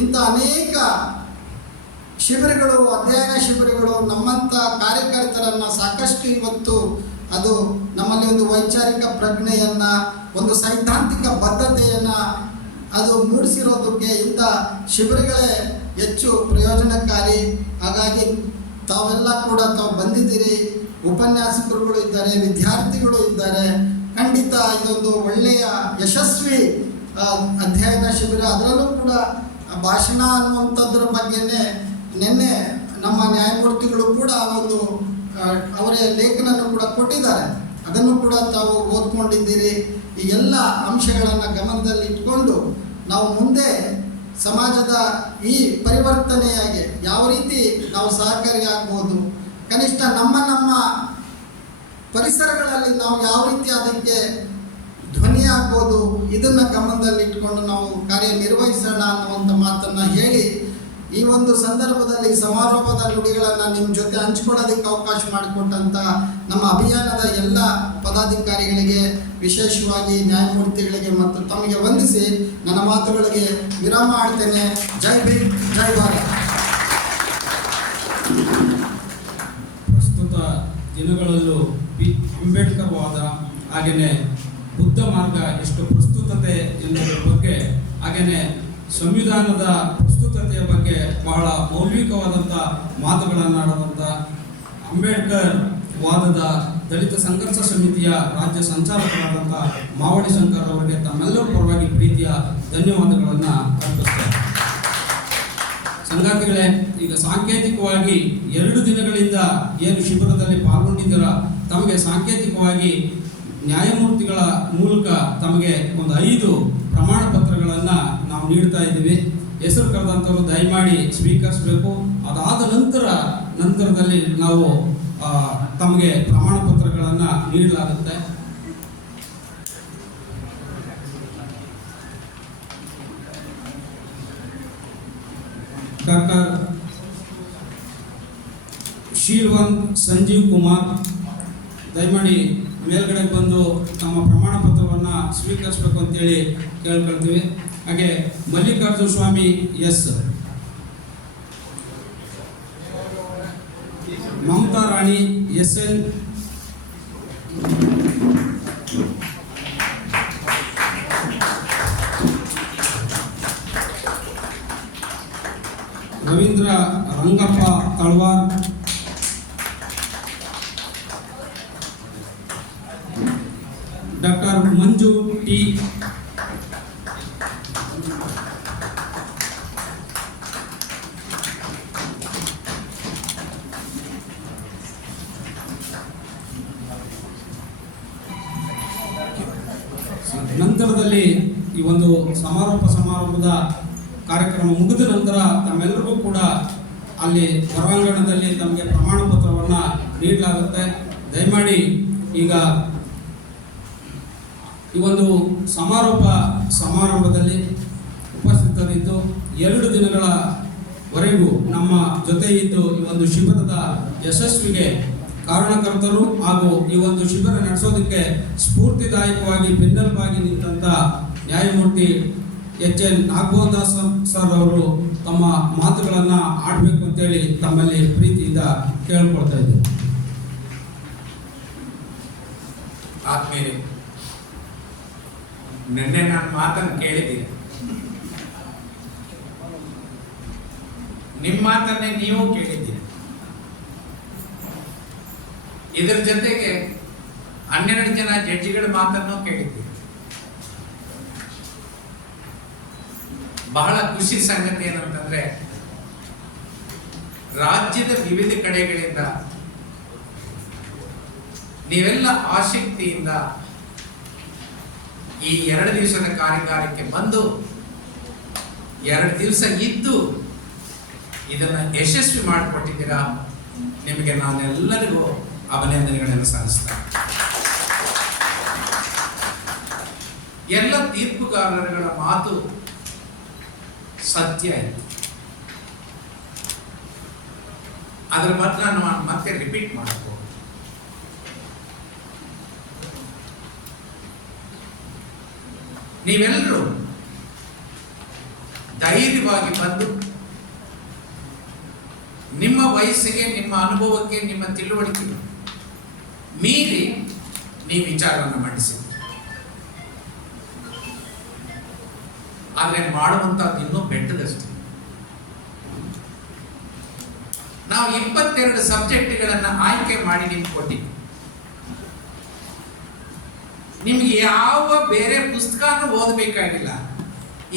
ಇಂಥ ಅನೇಕ ಶಿಬಿರಗಳು, ಅಧ್ಯಯನ ಶಿಬಿರಗಳು ನಮ್ಮಂಥ ಕಾರ್ಯಕರ್ತರನ್ನು ಸಾಕಷ್ಟು ಇವತ್ತು ಅದು ನಮ್ಮಲ್ಲಿ ಒಂದು ವೈಚಾರಿಕ ಪ್ರಜ್ಞೆಯನ್ನು, ಒಂದು ಸೈದ್ಧಾಂತಿಕ ಬದ್ಧತೆಯನ್ನು ಅದು ಮೂಡಿಸಿರೋದಕ್ಕೆ ಇಂಥ ಶಿಬಿರಗಳೇ ಹೆಚ್ಚು ಪ್ರಯೋಜನಕಾರಿ. ಹಾಗಾಗಿ ತಾವೆಲ್ಲ ಕೂಡ ತಾವು ಬಂದಿದ್ದೀರಿ, ಉಪನ್ಯಾಸಕರುಗಳು ಇದ್ದಾರೆ, ವಿದ್ಯಾರ್ಥಿಗಳು ಇದ್ದಾರೆ. ಖಂಡಿತ ಇದೊಂದು ಒಳ್ಳೆಯ ಯಶಸ್ವಿ ಅಧ್ಯಯನ ಶಿಬಿರ. ಅದರಲ್ಲೂ ಕೂಡ ಭಾಷಣ ಅನ್ನುವಂಥದ್ರ ಬಗ್ಗೆನೇ ನಿನ್ನೆ ನಮ್ಮ ನ್ಯಾಯಮೂರ್ತಿಗಳು ಕೂಡ ಒಂದು ಅವರ ಲೇಖನನ್ನು ಕೂಡ ಕೊಟ್ಟಿದ್ದಾರೆ. ಅದನ್ನು ಕೂಡ ತಾವು ಓದ್ಕೊಂಡಿದ್ದೀರಿ. ಈ ಎಲ್ಲ ಅಂಶಗಳನ್ನು ಗಮನದಲ್ಲಿ ಇಟ್ಕೊಂಡು ನಾವು ಮುಂದೆ ಸಮಾಜದ ಈ ಪರಿವರ್ತನೆಯಾಗಿ ಯಾವ ರೀತಿ ನಾವು ಸಹಕಾರಿಯಾಗ್ಬೋದು, ಕನಿಷ್ಠ ನಮ್ಮ ಪರಿಸರಗಳಲ್ಲಿ ನಾವು ಯಾವ ರೀತಿ ಅದಕ್ಕೆ ಧ್ವನಿಯಾಗ್ಬೋದು, ಇದನ್ನು ಗಮನದಲ್ಲಿ ಇಟ್ಕೊಂಡು ನಾವು ಕಾರ್ಯನಿರ್ವಹಿಸೋಣ ಅನ್ನುವಂಥ ಮಾತನ್ನು ಹೇಳಿ ಈ ಒಂದು ಸಂದರ್ಭದಲ್ಲಿ ಸಮಾರೋಪದ ನುಡಿಗಳನ್ನು ನಿಮ್ಮ ಜೊತೆ ಹಂಚ್ಕೊಳ್ಳೋದಕ್ಕೆ ಅವಕಾಶ ಮಾಡಿಕೊಟ್ಟಂಥ ನಮ್ಮ ಅಭಿಯಾನದ ಎಲ್ಲ ಪದಾಧಿಕಾರಿಗಳಿಗೆ, ವಿಶೇಷವಾಗಿ ನ್ಯಾಯಮೂರ್ತಿಗಳಿಗೆ ಮತ್ತು ತಮಗೆ ವಂದಿಸಿ ನನ್ನ ಮಾತುಗಳಿಗೆ ವಿರಾಮ ಆಡ್ತೇನೆ. ಜೈ ಭೀಮ್, ಜೈ ಭಾರತ್. ಪ್ರಸ್ತುತ ದಿನಗಳಲ್ಲೂ ಅಂಬೇಡ್ಕರ್ ವಾದ, ಹಾಗೆಯೇ ಬುದ್ಧ ಮಾರ್ಗ ಎಷ್ಟು ಪ್ರಸ್ತುತತೆ ಎನ್ನುವುದರ ಬಗ್ಗೆ, ಹಾಗೆಯೇ ಸಂವಿಧಾನದ ಪ್ರಸ್ತುತತೆಯ ಬಗ್ಗೆ ಬಹಳ ಮೌಲಿಕವಾದಂಥ ಮಾತುಗಳನ್ನಾಡುವಂಥ ಅಂಬೇಡ್ಕರ್ ವಾದದ ದಲಿತ ಸಂಘರ್ಷ ಸಮಿತಿಯ ರಾಜ್ಯ ಸಂಚಾಲಕರಾದಂಥ ಮಾವಡಿ ಶಂಕರ್ ಅವರಿಗೆ ತಮ್ಮೆಲ್ಲರ ಪರವಾಗಿ ಪ್ರೀತಿಯ ಧನ್ಯವಾದಗಳನ್ನು ಅರ್ಪಿಸ್ತೇನೆ. ಸಂಗಾತಿಗಳೇ, ಈಗ ಸಾಂಕೇತಿಕವಾಗಿ 2 ದಿನಗಳಿಂದ ಏನು ಶಿಬಿರದಲ್ಲಿ ಪಾಲ್ಗೊಂಡಿದ್ದೀರ, ತಮಗೆ ಸಾಂಕೇತಿಕವಾಗಿ ನ್ಯಾಯಮೂರ್ತಿಗಳ ಮೂಲಕ ತಮಗೆ ಒಂದು 5 ಪ್ರಮಾಣ ಪತ್ರಗಳನ್ನು ನಾವು ನೀಡ್ತಾ ಇದ್ದೀವಿ. ಹೆಸರು ಕರೆದಂಥವರು ದಯಮಾಡಿ ಸ್ವೀಕರಿಸಬೇಕು. ಅದಾದ ನಂತರದಲ್ಲಿ ನಾವು ತಮಗೆ ಪ್ರಮಾಣ ಪತ್ರಗಳನ್ನು ನೀಡಲಾಗುತ್ತೆ. ಡಾಕ್ಟರ್ ಶೀಲ್ವಂತ್ ಸಂಜೀವ್ ಕುಮಾರ್ ದಯಮಾಡಿ ಮೇಲ್ಗಡೆ ಬಂದು ತಮ್ಮ ಪ್ರಮಾಣ ಪತ್ರವನ್ನು ಸ್ವೀಕರಿಸಬೇಕು ಅಂತೇಳಿ ಕೇಳ್ಕೊಳ್ತೀವಿ. ಹಾಗೆ ಮಲ್ಲಿಕಾರ್ಜುನ ಸ್ವಾಮಿ ಎಸ್, ಮಮತಾ ರಾಣಿ SN, ರವೀಂದ್ರ ರಂಗಪ್ಪ ತಳವಾರ್, ಡಾಕ್ಟರ್ ಮಂಜು ಟಿ, ನಂತರದಲ್ಲಿ ಈ ಒಂದು ಸಮಾರಂಭದ ಕಾರ್ಯಕ್ರಮ ಮುಗಿದ ನಂತರ ತಮ್ಮೆಲ್ಲರಿಗೂ ಕೂಡ ಅಲ್ಲಿ ಹೊರಾಂಗಣದಲ್ಲಿ ತಮಗೆ ಪ್ರಮಾಣ ಪತ್ರವನ್ನು ನೀಡಲಾಗುತ್ತೆ. ದಯಮಾಡಿ ಈಗ ಈ ಒಂದು ಸಮಾರಂಭದಲ್ಲಿ ಉಪಸ್ಥಿತರಿದ್ದು 2 ದಿನಗಳವರೆಗೂ ನಮ್ಮ ಜೊತೆ ಇದ್ದು ಈ ಒಂದು ಶಿಬಿರದ ಯಶಸ್ವಿಗೆ ಕಾರಣಕರ್ತರು ಹಾಗೂ ಈ ಒಂದು ಶಿಬಿರ ನಡೆಸೋದಕ್ಕೆ ಸ್ಫೂರ್ತಿದಾಯಕವಾಗಿ ಬೆನ್ನೆಲುಬಾಗಿ ನಿಂತ ನ್ಯಾಯಮೂರ್ತಿ HN ನಾಗಭವನ್ ದಾಸ್ ಸರ್ ಅವರು ತಮ್ಮ ಮಾತುಗಳನ್ನು ಆಡಬೇಕು ಅಂತೇಳಿ ತಮ್ಮಲ್ಲಿ ಪ್ರೀತಿಯಿಂದ ಕೇಳ್ಕೊಳ್ತಾ ಇದ್ದೀನಿ. ಆದ್ಮೇಲೆ ನಿನ್ನೆ ನಾನು ಮಾತನ್ನು ಕೇಳಿದ್ದೀನಿ, ನಿಮ್ಮ ಮಾತನ್ನೇ ನೀವು ಕೇಳಿದ್ದೀರಿ. ಇದರ ಜೊತೆಗೆ 12 ಜನ ಜಡ್ಜಿಗಳ ಮಾತನ್ನು ಕೇಳಿದ್ದೀರಿ. ಬಹಳ ಖುಷಿ ಸಂಗತಿ ಏನಂತಂದ್ರೆ, ರಾಜ್ಯದ ವಿವಿಧ ಕಡೆಗಳಿಂದ ನೀವೆಲ್ಲ ಆಸಕ್ತಿಯಿಂದ ಈ 2 ದಿವಸದ ಕಾರ್ಯಾಗಾರಕ್ಕೆ ಬಂದು 2 ದಿವಸ ಇದ್ದು ಇದನ್ನ ಯಶಸ್ವಿ ಮಾಡಿಕೊಟ್ಟಿದ್ದೀರಾ. ನಿಮಗೆ ನಾನೆಲ್ಲರಿಗೂ ಅಭಿನಂದನೆಗಳನ್ನು ಸಲ್ಲಿಸ್ತೇನೆ. ಎಲ್ಲ ತೀರ್ಪುಗಾರರುಗಳ ಮಾತು ಸತ್ಯ ಇದೆ. ಅದರ ಬಗ್ಗೆ ನಾನು ಮತ್ತೆ ರಿಪೀಟ್ ಮಾಡಬಹುದು. ನೀವೆಲ್ಲರೂ ಧೈರ್ಯವಾಗಿ ಬಂದು ನಿಮ್ಮ ವಯಸ್ಸಿಗೆ, ನಿಮ್ಮ ಅನುಭವಕ್ಕೆ, ನಿಮ್ಮ ತಿಳುವಳಿಕೆಗೆ ಮೀರಿ ನೀವು ವಿಚಾರವನ್ನು ಮಂಡಿಸಿದ್ರಿ. ಆದರೆ ಮಾಡುವಂತಹದ್ದು ಇನ್ನೂ ಬೆಟ್ಟದಷ್ಟು. ನಾವು 22 ಸಬ್ಜೆಕ್ಟ್ಗಳನ್ನು ಆಯ್ಕೆ ಮಾಡಿ ನಿಮ್ಗೆ ಕೊಟ್ಟಿದ್ವಿ. ನಿಮ್ಗೆ ಯಾವ ಬೇರೆ ಪುಸ್ತಕನೂ ಓದಬೇಕಾಗಿಲ್ಲ.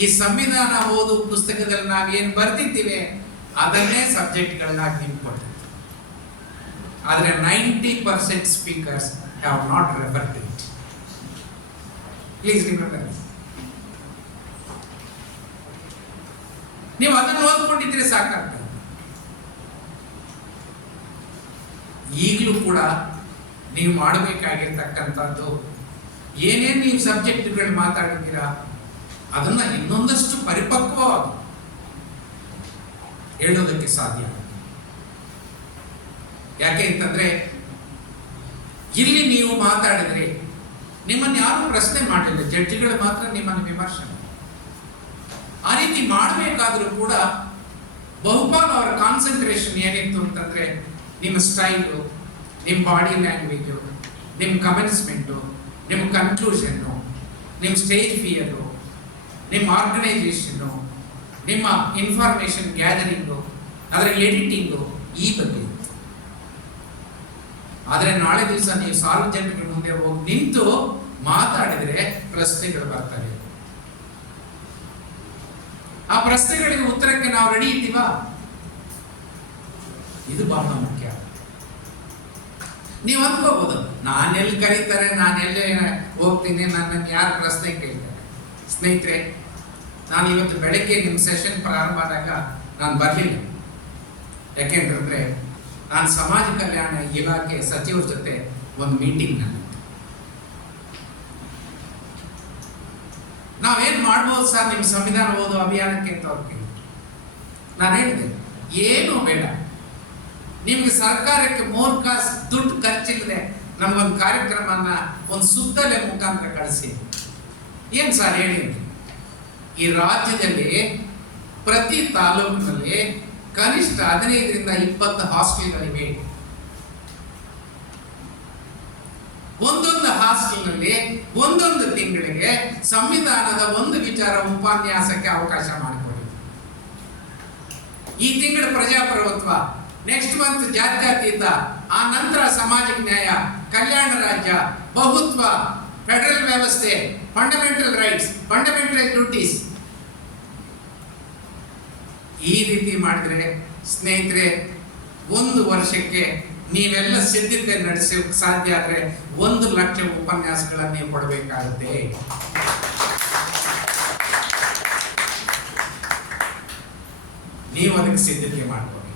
ಈ ಸಂವಿಧಾನ ಓದು ಪುಸ್ತಕದಲ್ಲಿ ನಾವೇನು ಬರ್ತಿದ್ದೀವಿ ಅದನ್ನೇ ಸಬ್ಜೆಕ್ಟ್ಗಳನ್ನಾಗಿ ನಿಮ್ಗೆ ಕೊಟ್ಟಿದ್ವಿ. ಆದರೆ 90% speakers have not refer to it. Please remember. ನೀವು ಅದನ್ನು ಓದ್ಕೊಂಡಿದ್ರೆ ಸಾಕಾಗ್ತದೆ. ಈಗಲೂ ಕೂಡ ನೀವು ಮಾಡಬೇಕಾಗಿರ್ತಕ್ಕಂಥದ್ದು ಏನೇನು ನೀವು ಸಬ್ಜೆಕ್ಟ್ಗಳು ಮಾತಾಡಿದ್ದೀರಾ ಅದನ್ನ ಇನ್ನೊಂದಷ್ಟು ಪರಿಪಕ್ವವಾಗಿ ಹೇಳೋದಕ್ಕೆ ಸಾಧ್ಯ. ಯಾಕೆ ಅಂತಂದ್ರೆ ಇಲ್ಲಿ ನೀವು ಮಾತಾಡಿದ್ರೆ ನಿಮ್ಮನ್ನು ಯಾರು ಪ್ರಶ್ನೆ ಮಾಡಲಿಲ್ಲ, ಜಡ್ಜಿಗಳು ಮಾತ್ರ ನಿಮ್ಮನ್ನು ವಿಮರ್ಶೆ. ಆ ರೀತಿ ಮಾಡಬೇಕಾದ್ರೂ ಕೂಡ ಬಹುಪಾಲು ಅವರ ಕಾನ್ಸಂಟ್ರೇಷನ್ ಏನಿತ್ತು ಅಂತಂದ್ರೆ ನಿಮ್ಮ ಸ್ಟೈಲು, ನಿಮ್ಮ ಬಾಡಿ ಲ್ಯಾಂಗ್ವೇಜು, ನಿಮ್ಮ ಕಮೆನ್ಸ್ಮೆಂಟು, ನಿಮ್ಮ ಕನ್ಕ್ಲೂಷನ್ನು, ನಿಮ್ಮ ಸ್ಟೇಜ್ ಫಿಯರು, ನಿಮ್ಮ ಆರ್ಗನೈಸೇಷನ್ನು, ನಿಮ್ಮ ಇನ್ಫಾರ್ಮೇಷನ್ ಗ್ಯಾದರಿಂಗು, ಅದರ ಎಡಿಟಿಂಗು ಈ ಬಗ್ಗೆ. ಆದರೆ ನಾಳೆ ದಿವಸ ನೀವು ಸಾರ್ವಜನಿಕರ ಮುಂದೆ ಹೋಗಿ ನಿಂತು ಮಾತಾಡಿದ್ರೆ ಪ್ರಶ್ನೆಗಳು ಬರ್ತವೆ. ಆ ಪ್ರಶ್ನೆಗಳಿಗೆ ಉತ್ತರಕ್ಕೆ ನಾವು ರೆಡಿ ಇದ್ದೀವಾ? ಇದು ಬಹಳ ಮುಖ್ಯ. ನೀವು ಅಂದ್ಕೋಬಹುದು, ನಾನೆಲ್ಲಿ ಕರೀತಾರೆ, ನಾನೆಲ್ಲೇ ಹೋಗ್ತೀನಿ, ನನ್ನನ್ನು ಯಾರು ಪ್ರಶ್ನೆ ಕೇಳ್ತಾರೆ. ಸ್ನೇಹಿತರೆ, ನಾನು ಇವತ್ತು ಬೆಳಗ್ಗೆ ನಿಮ್ಮ ಸೆಷನ್ ಪ್ರಾರಂಭ ಆದಾಗ ನಾನು ಬರಲಿಲ್ಲ. ಯಾಕೆಂದ್ರೆ ನಾನು ಸಮಾಜ ಕಲ್ಯಾಣ ಇಲಾಖೆ ಸಚಿವರ ಜೊತೆ ಒಂದು ಮೀಟಿಂಗ್ ನಲ್ಲಿ ನಾವೇನ್ ಮಾಡ್ಬೋದು ಸರ್ ನಿಮ್ಮ ಸಂವಿಧಾನ ಓದು ಅಭಿಯಾನಕ್ಕೆ ಅಂತ ಅವ್ರಿಗೆ ನಾನು ಹೇಳಿದೆ, ಏನು ಬೇಡ, ನಿಮ್ಗೆ ಸರ್ಕಾರಕ್ಕೆ ಮೋರ್ಕಾಸ್ ದುಡ್ಡು ಖರ್ಚಿಲ್ಲದೆ ನಮ್ಗೊಂದು ಕಾರ್ಯಕ್ರಮನ ಒಂದು ಸುತ್ತಲೆ ಮುಖಾಂತರ ಕಳಿಸಿ. ಏನ್ ಸರ್ ಹೇಳಿ, ಈ ರಾಜ್ಯದಲ್ಲಿ ಪ್ರತಿ ತಾಲೂಕಿನಲ್ಲಿ ಕನಿಷ್ಠ 15ರಿಂದ 20 ಹಾಸ್ಟೆಲ್ಗಳಿವೆ. ಒಂದೊಂದು ಹಾಸ್ಟೆಲ್ನಲ್ಲಿ ಒಂದೊಂದು ತಿಂಗಳಿಗೆ ಸಂವಿಧಾನದ ಒಂದು ವಿಚಾರ ಉಪನ್ಯಾಸಕ್ಕೆ ಅವಕಾಶ ಮಾಡಿಕೊಡಿ. ಈ ತಿಂಗಳ ಪ್ರಜಾಪ್ರಭುತ್ವ, ನೆಕ್ಸ್ಟ್ ಮಂತ್ ಜಾತ್ಯತೀತ, ಆ ನಂತರ ಸಾಮಾಜಿಕ ನ್ಯಾಯ, ಕಲ್ಯಾಣ ರಾಜ್ಯ, ಬಹುತ್ವ, ಫೆಡರಲ್ ವ್ಯವಸ್ಥೆ, ಫಂಡಮೆಂಟಲ್ ರೈಟ್ಸ್, ಫಂಡಮೆಂಟಲ್ ಡ್ಯೂಟೀಸ್. ಈ ರೀತಿ ಮಾಡಿದ್ರೆ ಸ್ನೇಹಿತರೆ, ಒಂದು ವರ್ಷಕ್ಕೆ ನೀವೆಲ್ಲ ಸಿದ್ಧತೆ ನಡೆಸೋಕೆ ಸಾಧ್ಯ ಆದ್ರೆ 1 ಲಕ್ಷ ಉಪನ್ಯಾಸಗಳನ್ನು ನೀವು ಕೊಡಬೇಕಾಗುತ್ತೆ. ನೀವು ಅದಕ್ಕೆ ಸಿದ್ಧತೆ ಮಾಡ್ಕೊಳ್ಳಿ.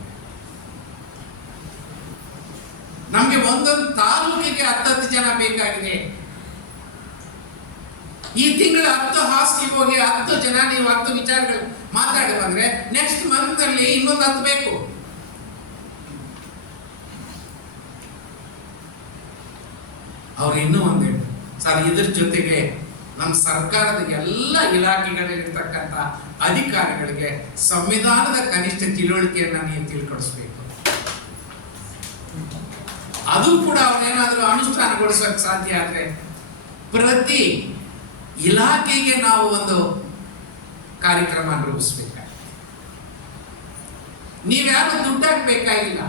ನಮ್ಗೆ ಒಂದೊಂದು ತಾಲೂಕಿಗೆ 10 ಜನ ಬೇಕಾಗಿದೆ. ಈ ತಿಂಗಳ 10 ಹಾಸ್ಟೆಲ್ಗೆ ಹೋಗಿ 10 ಜನ ನೀವು 10 ವಿಚಾರಗಳು ಮಾತಾಡಿ ಬಂದ್ರೆ ನೆಕ್ಸ್ಟ್ ಮಂತ್ ಅಲ್ಲಿ ಇನ್ನೊಂದು 10 ಬೇಕು. ಅವ್ರು ಇನ್ನೂ ಒಂದು ಸರ್, ಇದ್ರ ಜೊತೆಗೆ ನಮ್ಮ ಸರ್ಕಾರದ ಎಲ್ಲ ಇಲಾಖೆಗಳಲ್ಲಿರ್ತಕ್ಕಂಥ ಅಧಿಕಾರಿಗಳಿಗೆ ಸಂವಿಧಾನದ ಕನಿಷ್ಠ ತಿಳುವಳಿಕೆಯನ್ನ ನೀವು ತಿಳ್ಕೊಡಿಸ್ಬೇಕು. ಅದು ಕೂಡ ಅವ್ರೇನಾದ್ರೂ ಅನುಷ್ಠಾನಗೊಳಿಸೋಕೆ ಸಾಧ್ಯ ಆದ್ರೆ ಪ್ರತಿ ಇಲಾಖೆಗೆ ನಾವು ಒಂದು ಕಾರ್ಯಕ್ರಮ ರೂಪಿಸ್ಬೇಕಾಗಿದೆ. ನೀವ್ಯಾರು ದುಡ್ಡು ಹಾಕ್ಬೇಕಾಗಿಲ್ಲ,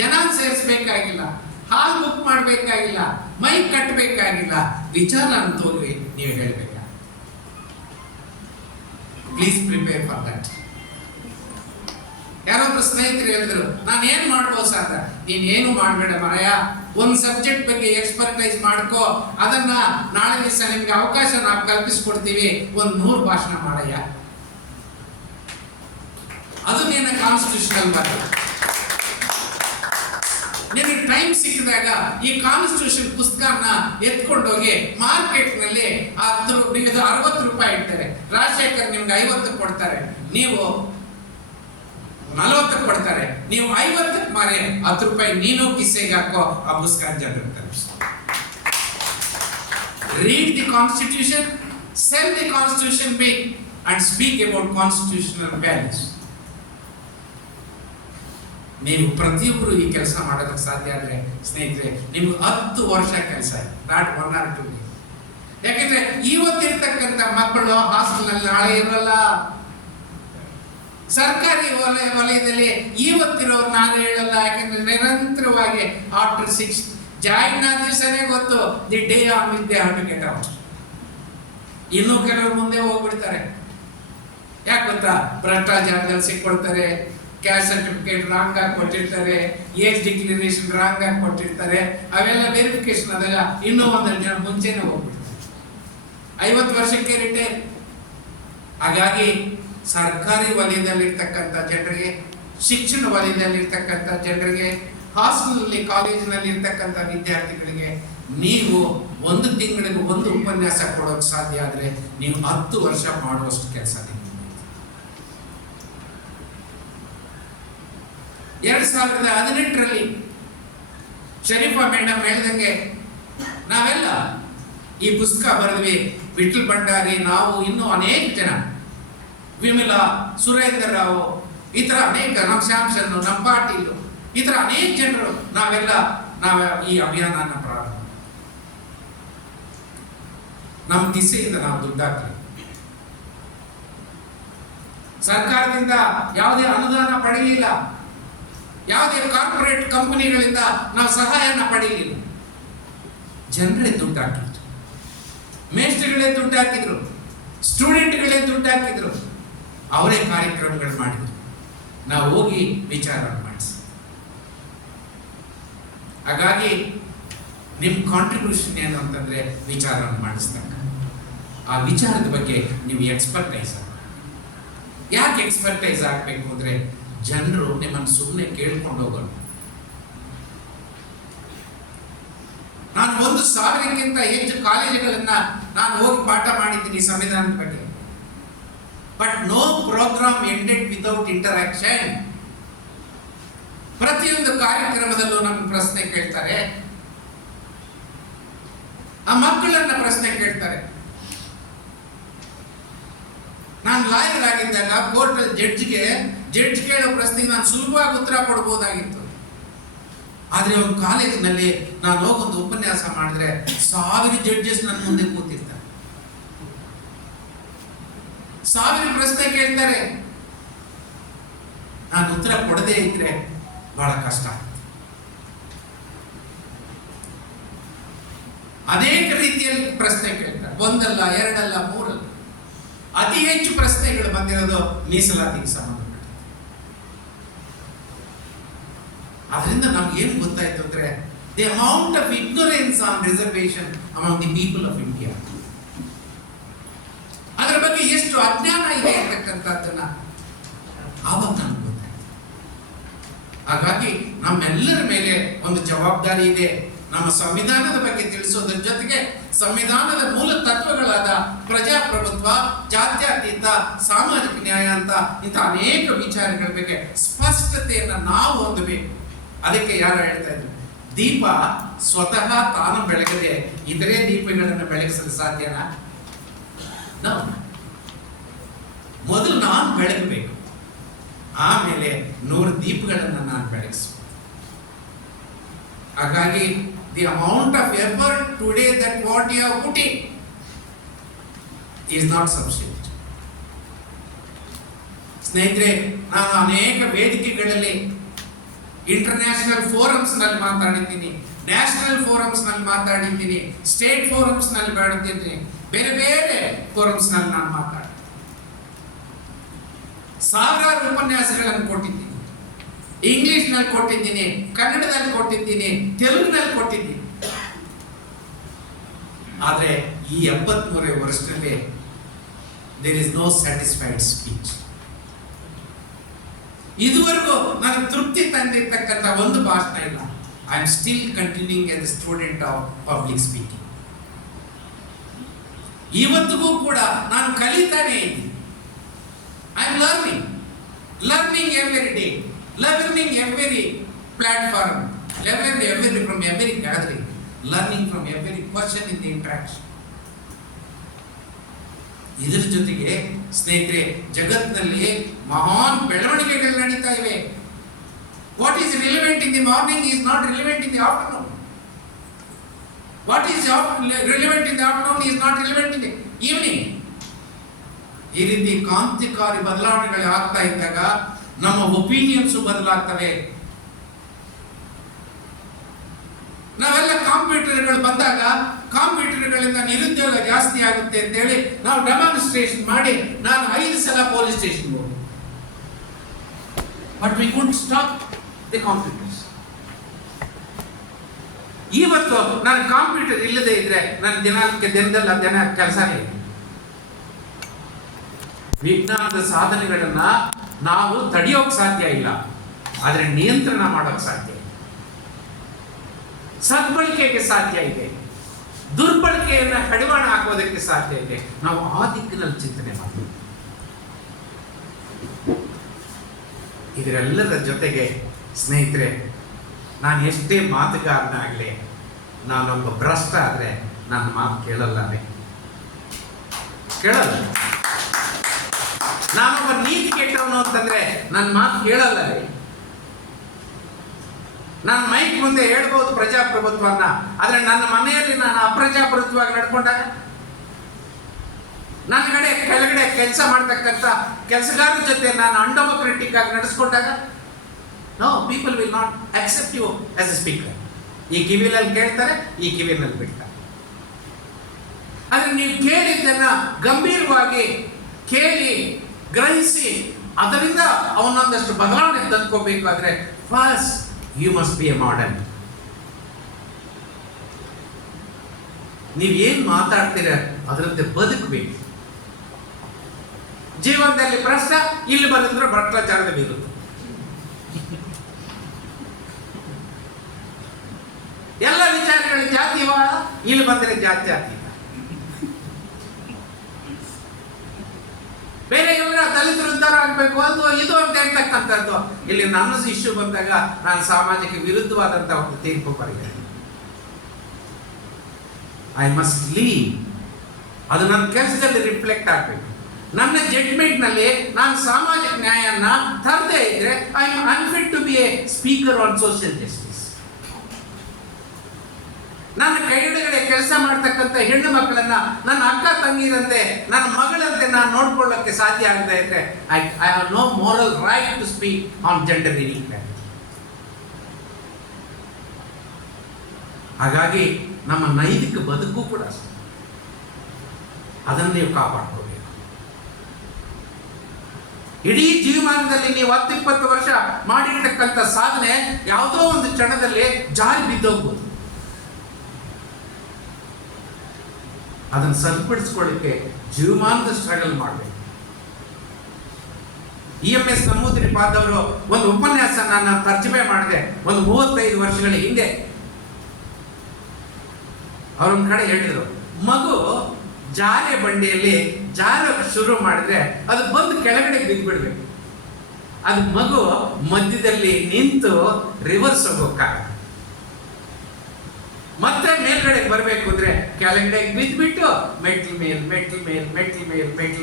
ಜನ ಸೇರಿಸಬೇಕಾಗಿಲ್ಲ, ಹಾಲ್ ಬುಕ್ ಮಾಡಬೇಕಾಗಿಲ್ಲ, ಮೈಕ್ ಕಟ್ಟಬೇಕಾಗಿಲ್ಲ, ವಿಚಾರ ಅಂತೋಲ್ವಿ ನೀವು ಹೇಳ್ಬೇಕಾ. Please prepare for that. ಯಾರೊಬ್ಬರು ಸ್ನೇಹಿತರು ಹೇಳಿದ್ರು, ನಾನು ಏನ್ ಮಾಡ್ಬೋದು ಸರ್? ನೀನ್ ಏನು ಮಾಡಬೇಡ ಮಾರಾಯ, ಒಂದು ಸಬ್ಜೆಕ್ಟ್ ಬಗ್ಗೆ ಎಕ್ಸ್ಪರ್ಟೈಸ್ ಮಾಡ್ಕೋ, ಅದನ್ನ ನಾಳೆ ದಿವಸ ನಿಮ್ಗೆ ಅವಕಾಶ ನಾವು ಕಲ್ಪಿಸ್ಕೊಡ್ತೀವಿ, 100 ಭಾಷಣ ಮಾಡಯ್ಯ. ಅದು ನಿನ್ನ ಕಾನ್ಸ್ಟಿಟ್ಯೂಷನಲ್ ಬರಲ್ಲ. ನಿನಗೆ ಟೈಮ್ ಸಿಕ್ಕಿದಾಗ ಈ ಕಾನ್ಸ್ಟಿಟ್ಯೂಷನ್ ಪುಸ್ತಕನ ಎತ್ಕೊಂಡೋಗಿ ಮಾರ್ಕೆಟ್ ನಲ್ಲಿ 60 ರೂಪಾಯಿ ಇಡ್ತಾರೆ. ರಾಜಶೇಖರ್ ನಿಮ್ಗೆ 50 ಕೊಡ್ತಾರೆ, ನೀವು 40 ಕೊಡ್ತಾರೆ, ನೀವು 50 ಮಾರೆ 10 ರೂಪಾಯಿ ನೀನು ಕಿಸೆಗೆ ಹಾಕೋ, ಆ ಪುಸ್ತಕ ಜನರಿಗೆ ತಲುಪಿಸು. Read the constitution, sell the constitution big and speak about constitutional values. ನೀವು ಪ್ರತಿಯೊಬ್ಬರು ಈ ಕೆಲಸ ಮಾಡೋದಕ್ಕೆ ಸಾಧ್ಯ ಆದ್ರೆ ಸ್ನೇಹಿತರೆ, ನಿಮ್ಗೆ 10 ವರ್ಷ ಕೆಲಸ ಇದೆ, ನಾಟ್ 1 or 2 days. ಯಾಕಂದ್ರೆ ಇವತ್ತಿರ್ತಕ್ಕಂಥ ಮಕ್ಕಳು ಹಾಸ್ಟೆಲ್ ನಲ್ಲಿ ನಾಳೆ ಇರಲ್ಲ. ಸರ್ಕಾರಿ ವಲಯದಲ್ಲಿ ಇವತ್ತಿರೋರು ನಾಳೆ ಹೇಳಲ್ಲ. ಯಾಕಂದ್ರೆ ನಿರಂತರವಾಗಿ ಆಫ್ಟರ್ 6 ಜಾಯಿನ್ ಆದ ದಿವಸನೇ ಗೊತ್ತು, the day on which they have to get out. ಇನ್ನು ಕೆಲವರು ಮುಂದೆ ಹೋಗ್ಬಿಡ್ತಾರೆ. ಯಾಕೆ ಗೊತ್ತಾ? ಭ್ರಷ್ಟಾಚಾರದಲ್ಲಿ ಸಿಕ್ಕೊಳ್ತಾರೆ, ಕ್ಯಾಸ್ಟ್ ಸರ್ಟಿಫಿಕೇಟ್ ರಾಂಗ್ ಆಗಿ ಕೊಟ್ಟಿರ್ತಾರೆ, ಏಜ್ ಡಿಕ್ಲರೇಷನ್ ರಾಂಗ್ ಆಗಿ ಕೊಟ್ಟಿರ್ತಾರೆ. ಅವೆಲ್ಲ ವೆರಿಫಿಕೇಶನ್ ಆದಾಗ ಇನ್ನೂ 12 ಜನ ಮುಂಚೆನೆ ಹೋಗ್ಬಿಡ್ತಾರೆ. 50 ವರ್ಷಕ್ಕೆ ರಿಟೈರ್. ಹಾಗಾಗಿ ಸರ್ಕಾರಿ ವಲಯದಲ್ಲಿರ್ತಕ್ಕಂಥ ಜನರಿಗೆ, ಶಿಕ್ಷಣ ವಲಯದಲ್ಲಿರ್ತಕ್ಕಂಥ ಜನರಿಗೆ, ಹಾಸ್ಟೆಲ್ನಲ್ಲಿ ಕಾಲೇಜಿನಲ್ಲಿ ಇರ್ತಕ್ಕಂಥ ವಿದ್ಯಾರ್ಥಿಗಳಿಗೆ ನೀವು 1 ತಿಂಗಳಿಗೆ 1 ಉಪನ್ಯಾಸ ಕೊಡೋಕೆ ಸಾಧ್ಯ ಆದ್ರೆ ನೀವು 10 ವರ್ಷ ಮಾಡುವಷ್ಟು ಕೆಲಸ. 2018ರಲ್ಲಿ ಶರೀಫಾ ಮೇಡಮ್ ಹೇಳಿದಂಗೆ ನಾವೆಲ್ಲ ಈ ಪುಸ್ತಕ ಬರೆದ್ವಿ. ವಿಠಲ್ ಭಂಡಾರಿ, ನಾವು, ಇನ್ನೂ ಅನೇಕ ಜನ, ವಿಮಲಾ, ಸುರೇಂದ್ರ ರಾವ್, ಈ ತರ ಅನೇಕ, ನಮ್ಮ ಶ್ಯಾಮ್ಸನ್, ನಮ್ಮ ಪಾಟೀಲ್, ಈ ತರ ಅನೇಕ ಜನರು ನಾವೆಲ್ಲ ಈ ಅಭಿಯಾನ ಪ್ರಾರಂಭ. ನಮ್ಮ ಕಿಸೆಯಿಂದ ನಾವು ದುಡ್ಡು ಹಾಕ್ತೀವಿ. ಸರ್ಕಾರದಿಂದ ಯಾವುದೇ ಅನುದಾನ ಪಡೆಯಲಿಲ್ಲ, ಯಾವುದೇ ಕಾರ್ಪೊರೇಟ್ ಕಂಪನಿಗಳಿಂದ ನಾವು ಸಹಾಯನ ಪಡೆಯಲಿಲ್ಲ. ಜನರೇ ದುಡ್ಡು ಹಾಕಿದ್ರು, ಮೇಸ್ಟ್ರಿಗಳೇ ದುಡ್ಡು ಹಾಕಿದ್ರು, ಸ್ಟೂಡೆಂಟ್ಗಳೇ ದುಡ್ಡು ಹಾಕಿದ್ರು, ಅವರೇ ಕಾರ್ಯಕ್ರಮಗಳು ಮಾಡಿದ್ರು. ನಾವು ಹೋಗಿ ವಿಚಾರವನ್ನು ಮಾಡಿಸಿ. ಹಾಗಾಗಿ ನಿಮ್ಮ ಕಾಂಟ್ರಿಬ್ಯೂಷನ್ ಏನು ಅಂತಂದ್ರೆ ವಿಚಾರವನ್ನು ಮಾಡಿಸ್ದಾಗ ಆ ವಿಚಾರದ ಬಗ್ಗೆ ನೀವು ಎಕ್ಸ್ಪರ್ಟೈಸ್. ಯಾಕೆ ಎಕ್ಸ್ಪರ್ಟೈಸ್ ಆಗಬೇಕು ಅಂದ್ರೆ ಜನರು ನಿಮ್ಮನ್ನು ಸುಮ್ಮನೆ ಕೇಳ್ಕೊಂಡು ಹೋಗೋಣ. ನಾನು 1,000ಕ್ಕಿಂತ ಹೆಚ್ಚು ಕಾಲೇಜುಗಳನ್ನ ನಾನು ಹೋಗಿ ಪಾಠ ಮಾಡಿದ್ದೀನಿ ಸಂವಿಧಾನದ ಬಗ್ಗೆ. But no program ended without interaction. ಪ್ರತಿಯೊಂದು ಕಾರ್ಯಕ್ರಮದಲ್ಲೂ ನಮ್ಗೆ ಪ್ರಶ್ನೆ ಕೇಳ್ತಾರೆ, ಆ ಮಕ್ಕಳನ್ನ ಪ್ರಶ್ನೆ ಕೇಳ್ತಾರೆ. ನಾನು ಲಾಯರ್ ಆಗಿದ್ದಾಗ ಕೋರ್ಟಲ್ಲಿ ಜಡ್ಜ್ ಕೇಳೋ ಪ್ರಶ್ನೆಗೆ ನಾನು ಸುಲಭವಾಗಿ ಉತ್ತರ ಕೊಡ್ಬೋದಾಗಿತ್ತು. ಆದ್ರೆ ಒಂದು ಕಾಲೇಜಿನಲ್ಲಿ ನಾನು ಹೋಗೊಂದು ಉಪನ್ಯಾಸ ಮಾಡಿದ್ರೆ 1000 ಜಡ್ಜಸ್ ನನ್ನ ಮುಂದೆ ಕೂತಿರ್ತಾರೆ, 1000 ಪ್ರಶ್ನೆ ಕೇಳ್ತಾರೆ. ನಾನು ಉತ್ತರ ಕೊಡದೇ ಇದ್ರೆ ಬಹಳ ಕಷ್ಟ. ಅನೇಕ ರೀತಿಯಲ್ಲಿ ಪ್ರಶ್ನೆ ಕೇಳ್ತಾರೆ, ಒಂದಲ್ಲ, ಎರಡಲ್ಲ, ಮೂರಲ್ಲ. ಅತಿ ಹೆಚ್ಚು ಪ್ರಶ್ನೆಗಳು ಬಂದಿರೋದು ಮೀಸಲಾತಿಗೆ ಸಂಬಂಧಪಟ್ಟ. ಅದರಿಂದ ನಮ್ಗೆ ಏನು ಗೊತ್ತಾಯ್ತು ಅಂದ್ರೆ the amount of ignorance on reservation among the people of India, ಅದರ ಬಗ್ಗೆ ಎಷ್ಟು ಅಜ್ಞಾನ ಇದೆ ಅಂತಕ್ಕಂಥದ್ದನ್ನ ಆವಾಗ ನಮ್ಗೆ ಗೊತ್ತಾಯ್ತು. ಹಾಗಾಗಿ ನಮ್ಮೆಲ್ಲರ ಮೇಲೆ ಒಂದು ಜವಾಬ್ದಾರಿ ಇದೆ. ನಮ್ಮ ಸಂವಿಧಾನದ ಬಗ್ಗೆ ತಿಳಿಸೋದ್ರ ಜೊತೆಗೆ ಸಂವಿಧಾನದ ಮೂಲ ತತ್ವಗಳಾದ ಪ್ರಜಾಪ್ರಭುತ್ವ, ಜಾತ್ಯತೀತ, ಸಾಮಾಜಿಕ ನ್ಯಾಯ ಅಂತ ಇಂಥ ಅನೇಕ ವಿಚಾರಗಳ ಬಗ್ಗೆ ಸ್ಪಷ್ಟತೆಯನ್ನ ನಾವು ಹೊಂದಬೇಕು. ಅದಕ್ಕೆ ಯಾರು ಹೇಳ್ತಾ ಇದ್ರು, ದೀಪ ಸ್ವತಃ ತಾನು ಬೆಳಗದೆ ಇತರೆ ದೀಪಗಳನ್ನು ಬೆಳಗಿಸಲು ಸಾಧ್ಯನಾ? ಮೊದಲು ನಾನು ಬೆಳಗಬೇಕು, ಆಮೇಲೆ 100 ದೀಪಗಳನ್ನು ನಾನು ಬೆಳಗಿಸಬೇಕು. ಹಾಗಾಗಿ the amount of effort today that what you are putting is not sufficient. ಸ್ನೇಹಿತರೆ, ನಾನು ಅನೇಕ ವೇದಿಕೆಗಳಲ್ಲಿ ಇಂಟರ್ನ್ಯಾಷನಲ್ ಫೋರಮ್ಸ್ ನಲ್ಲಿ ಮಾತಾಡಿದ್ದೀನಿ, ನ್ಯಾಷನಲ್ ಫೋರಮ್ಸ್ ನಲ್ಲಿ ಮಾತಾಡಿದ್ದೀನಿ, ಸ್ಟೇಟ್ ಫೋರಮ್ಸ್ ನಲ್ಲಿ ಮಾಡಿದ್ದೀನಿ, ಬೇರೆ ಬೇರೆ ಫೋರಮ್ಸ್ ನಲ್ಲಿ ನಾನು ಮಾತಾಡಿದ್ದೀನಿ. ಸಾವಿರಾರು ಉಪನ್ಯಾಸಗಳನ್ನು ಕೊಟ್ಟಿದ್ದೀನಿ. ಇಂಗ್ಲಿಷ್ ನಲ್ಲಿ ಕೊಟ್ಟಿದ್ದೀನಿ, ಕನ್ನಡದಲ್ಲಿ ಕೊಟ್ಟಿದ್ದೀನಿ, ತೆಲುಗಿನಲ್ಲಿ ಕೊಟ್ಟಿದ್ದೀನಿ. ಆದ್ರೆ ಈ 73 ವರ್ಷದಲ್ಲಿ there is no satisfied speech. ಇದುವರೆಗೂ ನನಗೆ ತೃಪ್ತಿ ತಂದಿರ್ತಕ್ಕಂಥ ಒಂದು ಭಾಷಣ ಇಲ್ಲ. I am still continuing as a student of public speaking. ಇವತ್ತಿಗೂ ಕೂಡ ನಾನು ಕಲಿತಾನೇ ಇದ್ದೀನಿ. I am learning every day, learning every platform, learning from every gathering, learning from every person in the interaction. ಇದರ ಜೊತೆಗೆ ಸ್ನೇಹಿತರೆ, ಜಗತ್ತಿನಲ್ಲಿ ಮಹಾನ್ ಬೆಳವಣಿಗೆಗಳು ನಡೀತಾ ಇವೆ. What is relevant in the morning is not relevant in the afternoon. What is relevant in the afternoon is not relevant in the evening. ಈ ರೀತಿ ಕ್ರಾಂತಿಕಾರಿ ಬದಲಾವಣೆಗಳು ಆಗ್ತಾ ಇದ್ದಾಗ ನಮ್ಮ ಒಪಿನಿಯನ್ಸ್ ಬದಲಾಗ್ತವೆ. ನಾವೆಲ್ಲ ಕಾಂಪ್ಯೂಟರ್ಗಳು ಬಂದಾಗ ಕಾಂಪ್ಯೂಟರ್ಗಳಿಂದ ನಿರುದ್ಯೋಗ ಜಾಸ್ತಿ ಆಗುತ್ತೆ ಅಂತ ಹೇಳಿ ನಾವು ಡೆಮಾನ್ಸ್ಟ್ರೇಷನ್ ಮಾಡಿ ನಾನು 5 ಸಲ ಪೊಲೀಸ್ ಸ್ಟೇಷನ್ ಹೋಗಿ, but we could stop the computers. ಇವತ್ತು ನಾನು ಕಾಂಪ್ಯೂಟರ್ ಇಲ್ಲದೆ ಇದ್ರೆ ನನ್ನ ದಿನದಲ್ಲಿ ಕೆಲಸನೇ ಇಲ್ಲ. ವಿಜ್ಞಾನದ ಸಾಧನೆಗಳನ್ನ ನಾವು ತಡೆಯೋಕ್ ಸಾಧ್ಯ ಇಲ್ಲ, ಆದ್ರೆ ನಿಯಂತ್ರಣ ಮಾಡೋಕ್ ಸಾಧ್ಯ. ಸದ್ಬಳಕೆಗೆ ಸಾಧ್ಯ ಇದೆ, ದುರ್ಬಳಕೆಯನ್ನ ಕಡಿವಾಣ ಹಾಕೋದಕ್ಕೆ ಸಾಧ್ಯ ಇದೆ. ನಾವು ಆ ದಿಕ್ಕಿನಲ್ಲಿ ಚಿಂತನೆ ಮಾಡಬೇಕು. ಇದರೆಲ್ಲರ ಜೊತೆಗೆ ಸ್ನೇಹಿತರೆ, ನಾನು ಎಷ್ಟೇ ಮಾತುಗಾರನಾಗಲಿ, ನಾನೊಬ್ಬ ಭ್ರಷ್ಟ ಆದ್ರೆ ನನ್ನ ಮಾತು ಕೇಳಲ್ಲ. ನಾನೊಬ್ಬ ನೀತಿ ಕೆಟ್ಟವನು ಅಂತಂದ್ರೆ ನನ್ನ ಮಾತು ಕೇಳಲ್ಲ. ನಾನು ಮೈಕ್ ಮುಂದೆ ಹೇಳ್ಬೋದು ಪ್ರಜಾಪ್ರಭುತ್ವನ್ನ, ಆದ್ರೆ ನನ್ನ ಮನೆಯಲ್ಲಿ ನಾನು ಅಪ್ರಜಾಪ್ರಭುತ್ವವಾಗಿ ನಡ್ಕೊಂಡಾಗ ನನ್ನ ಕಡೆ ಕೆಳಗಡೆ ಕೆಲಸ ಮಾಡ್ತಕ್ಕಂಥ ಕೆಲಸಗಾರರ ಜೊತೆ ನಾನು ಅನ್ಡೆಮೊಕ್ರೆಟಿಕ್ ಆಗಿ ನಡೆಸ್ಕೊಂಡಾಗ no, people will not accept you as a speaker. ಈ ಕಿವಿನಲ್ಲಿ ಕೇಳ್ತಾರೆ, ಈ ಕಿವಿನಲ್ಲಿ ಬಿಡ್ತಾರೆ. ಆದರೆ ನೀವು ಕೇಳಿದ್ದನ್ನ ಗಂಭೀರವಾಗಿ ಕೇಳಿ ಗ್ರಹಿಸಿ ಅದರಿಂದ ಅವನೊಂದಷ್ಟು ಬದಲಾವಣೆ ತಂದ್ಕೋಬೇಕಾದ್ರೆ first you must be a model. ನೀವೇನು ಮಾತಾಡ್ತೀರ ಅದರಂತೆ ಬದುಕಬೇಕು. ಜೀವನದಲ್ಲಿ ಭ್ರಷ್ಟ, ಇಲ್ಲಿ ಬಂದ್ರೆ ಭ್ರಷ್ಟಾಚಾರದಲ್ಲಿ ಇರುತ್ತೆ. ಎಲ್ಲ ವಿಚಾರಗಳು ಜಾತಿವಾದ, ಇಲ್ಲಿ ಬಂದರೆ ಜಾತಿ. ಬೇರೆ ಇವರ ದಲಿತರು ಉದ್ಧಾರ ಆಗಬೇಕು ಅದು ಇದು ಅಂತ ಹೇಳ್ತಕ್ಕಂಥದ್ದು. ಇಲ್ಲಿ ನನ್ನ ಇಶ್ಯೂ ಬಂದಾಗ ನಾನು ಸಾಮಾಜಿಕ ವಿರುದ್ಧವಾದಂತಹ ಒಂದು ತೀರ್ಪು ಬರೆದೆ. I must leave. ಅದು ನನ್ನ ಕೆಲಸದಲ್ಲಿ ರಿಫ್ಲೆಕ್ಟ್ ಆಗಬೇಕು. ನನ್ನ ಜಡ್ಜ್ಮೆಂಟ್ ನಲ್ಲಿ ನಾನು ಸಾಮಾಜಿಕ ನ್ಯಾಯನ ತರದೇ ಇದ್ರೆ I am unfit to be a speaker on social justice. ನನ್ನ ಕೈಗಡೆ ಕೆಲಸ ಮಾಡ್ತಕ್ಕಂಥ ಹೆಣ್ಣು ಮಕ್ಕಳನ್ನ ನನ್ನ ಅಕ್ಕ ತಂಗಿರಂತೆ, ನನ್ನ ಮಗಳಂತೆ ನಾನು ನೋಡ್ಕೊಳ್ಳೋಕ್ಕೆ ಸಾಧ್ಯ ಆಗದೆ ಇದ್ರೆ I have no moral right to speak on gender inequality. ಹಾಗಾಗಿ ನಮ್ಮ ನೈತಿಕ ಬದುಕು ಕೂಡ ಅಷ್ಟೇ, ಅದನ್ನು ನೀವು ಕಾಪಾಡ್ಕೋಬೇಕು. ಇಡೀ ಜೀವಮಾನದಲ್ಲಿ ನೀವು 10-20 ವರ್ಷ ಮಾಡಿರ್ತಕ್ಕಂಥ ಸಾಧನೆ ಯಾವುದೋ ಒಂದು ಕ್ಷಣದಲ್ಲಿ ಜಾರಿ ಬಿದ್ದೋಗ್ಬೋದು. ಅದನ್ನು ಸರಿಪಡಿಸ್ಕೊಳ್ಳಿಕ್ಕೆ ಜೀವಮಾನದ ಸ್ಟ್ರಗಲ್ ಮಾಡಬೇಕು. EMS ನಮೂದ್ರಿಪಾದ್ ಅವರು ಒಂದು ಉಪನ್ಯಾಸ ನಾನು ತರ್ಜಮೆ ಮಾಡಿದೆ ಒಂದು 35 ವರ್ಷಗಳ ಹಿಂದೆ. ಅವರೊಂದು ಕಡೆ ಹೇಳಿದರು, ಮಗು ಜಾರೆ ಬಂಡಿಯಲ್ಲಿ ಜಾರಕ್ಕೆ ಶುರು ಮಾಡಿದ್ರೆ ಅದು ಬಂದು ಕೆಳಗಡೆ ಬಿದ್ದುಬಿಡ್ಬೇಕು. ಅದು ಮಗು ಮಧ್ಯದಲ್ಲಿ ನಿಂತು ರಿವರ್ಸ್ ಹೋಗೋಕ್ಕಾಗ. ಮತ್ತೆ ಮೇಲ್ಗಡೆ ಬರಬೇಕು ಅಂದ್ರೆ ಕೆಳಗಡೆ ಬಿದ್ದುಬಿಟ್ಟು ಮೆಟ್ಲ್